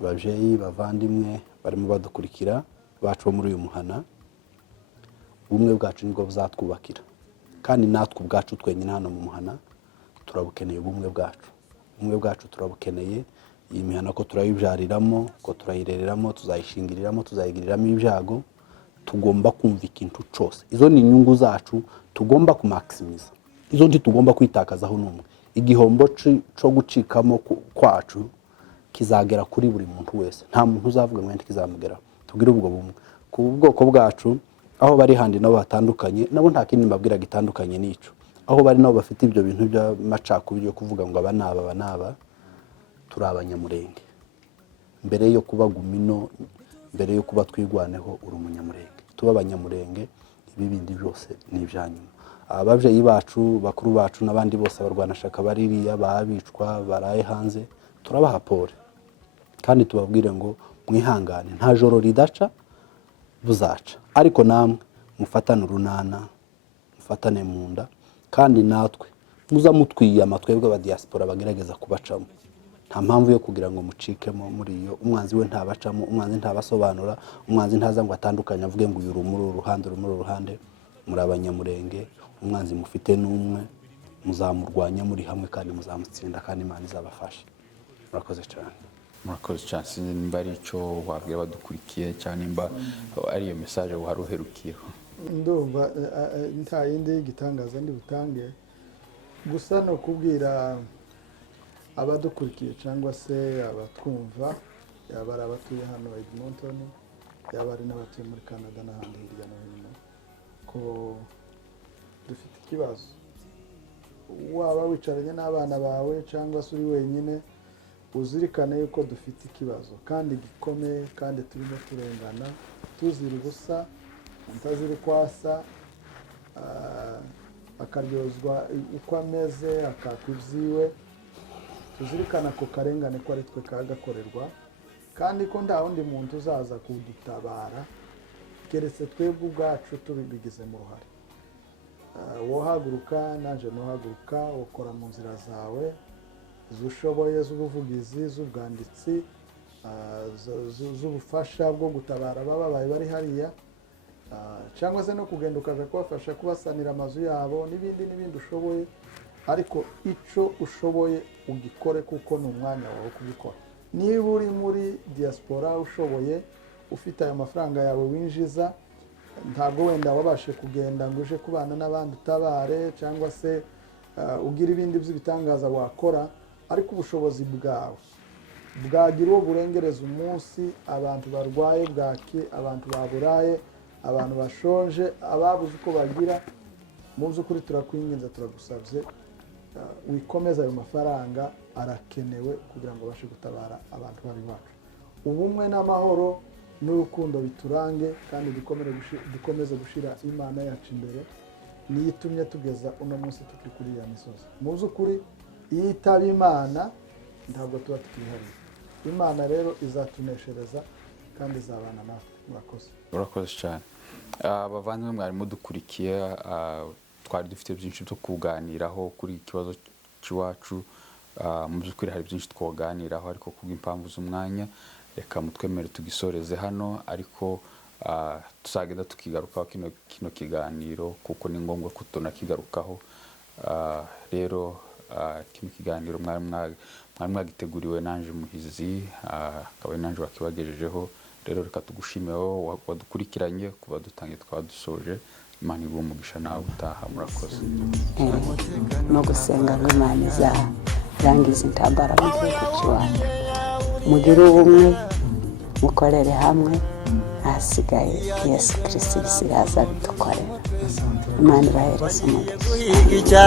Babyeyi bavandimwe barimo badukurikira bacu muri uyu muhana, ubumwe bwacu nibwo buzatwubakira kandi natwe ubwacu twenyine hano mu muhana turabukeneye ubumwe bwacu. Ubumwe bwacu turabukeneye. Iyi mihana ko turayibyariramo, ko turayirereramo, tuzayishingiriramo, tuzayigiriramo ibyago, tugomba kumva ikintu cyose. Izo ni inyungu zacu tugomba kumaximiza. Izo tugomba kwitakazaho n'umwe. Igihombo cyo gucikamo kwacu kizagera kuri buri muntu wese. Nta muntu uzavuga ngo kizamugeraho. Tugire ubwo bumwe. Ku bwoko bwacu aho bari handi nabo batandukanye, nabo nta kindi mbabwira gitandukanye n'ico. Aho bari nabo bafite ibyo bintu by'amacakubiri yo kuvuga ngo abanaba turi Abanyamurenge. Mbere yo kuba Gumino, mbere yo kuba twigwaneho uri Umunyamurenge. Tuba Abanyamurenge, ibi bindi byose ni ibyanyuma. Ababyeyi bacu, bakuru bacu n'abandi bose abarwanashaka baririya babicwa baraye hanze, turabaha pole kandi tubabwire ngo mwihangane, nta joro ridaca buzaca, ariko namwe mufatane urunana, mufatane mu nda, kandi natwe muza mutwiyama twebwe aba diaspora bagerageza kubacamo. Nta mpamvu yo kugira ngo mucikemo muri iyo. Umwanzi we ntabacamo, umwanzi ntabasobanura, umwanzi ntaza ngo atandukanye avuge ngo uyu rumuri uruhande. Muri Abanyamurenge, umwanzi mufite n'umwe, muzamurwanya muri hamwe kandi muzamutsinda kandi Imana izabafasha. Murakoze cyane. Murakoze cyane. Nimba ari icyo wabwira badukurikiye cyane, nimba ari iyo message wari uherukiyeho. Ndumva nta yindi gitangaza ndi butange, gusa no kubwira abadukurikiye cyangwa se abatwumva, yaba ari abatuye hano Edmonton, yaba ari n'abatuye muri Canada n'ahandi hirya no hino, ko dufite ikibazo. Waba wicaranye n'abana bawe cyangwa se uri wenyine, uzirikane yuko dufite ikibazo kandi gikomeye, kandi turimo turengana, tuzira ubusa, mutazira kwasa, akaryozwa uko ameze, akakubyiwe. Tuzirikana ko karengane ko ari twe kagakorerwa, kandi ko nta wundi muntu uzaza kudutabara keretse twebwe ubwacu tubigizemo uruhare. Wohaguruka naje nohaguruka, ukora mu nzira zawe z'ushoboye, z'ubuvugizi, z'ubwanditsi, z'ubufasha bwo gutabara abababaye bari hariya, cyangwa se no kugenda ukaza kubafasha kubasanira amazu yabo n'ibindi ushoboye. Ariko icyo ushoboye ugikore, kuko ni umwanya wawe kubikora. Niba uri muri diaspora ushoboye, ufite ayo mafaranga yawe winjiza, ntabwo wenda wabashe kugenda ngo uje kubana n'abandi utabare, cyangwa se ugira ibindi by'ibitangaza wakora, ariko ubushobozi bwawe bwagira uwo burengereza umunsi abantu barwaye bwaki, abantu baburaye, abantu bashonje, ababuze uko bagira. Mu by'ukuri turakwinginze, turagusabye wikomeza ayo mafaranga, arakenewe kugira ngo bashe gutabara abantu bari bacu. Ubumwe n'amahoro n'urukundo biturange, kandi dukomeze gushira Imana yacu imbere. Niyo itumye tugeza uno munsi tukiri kuri ya misozi. Mu by'ukuri iyo itaba Imana ntabwo tuba tukihari. Imana rero izatuneshereza kandi izabana natwe. Murakoze. Murakoze cyane. Abavandimwe mwari mudukurikiye, twari dufite byinshi byo kuganiraho kuri ikibazo cy'iwacu. Mu by'ukuri hari byinshi twoganiraho, ariko kubw'impamvu z'umwanya reka mutwemere tugisoreze hano, ariko tuzagenda tukigarukaho kino kiganiro kuko ni ngombwa ko tunakigarukaho. Rero kino kiganiro mwari mwagiteguriwe nanje Muhizi, akaba nanje wakibagejejeho. Rero reka tugushimeho wadukurikiranye kuba dutangiye twadusoje. Imana iguhe umugisha nawe utaha. Murakoze. No gusenga ngo Imana izarangiza intambara mu gihugu cy'Iwacu. Mugire ubumwe, mukorere hamwe, ahasigaye Yesu Kristo isigaza abidukorera. Imana ibahereze umugisha.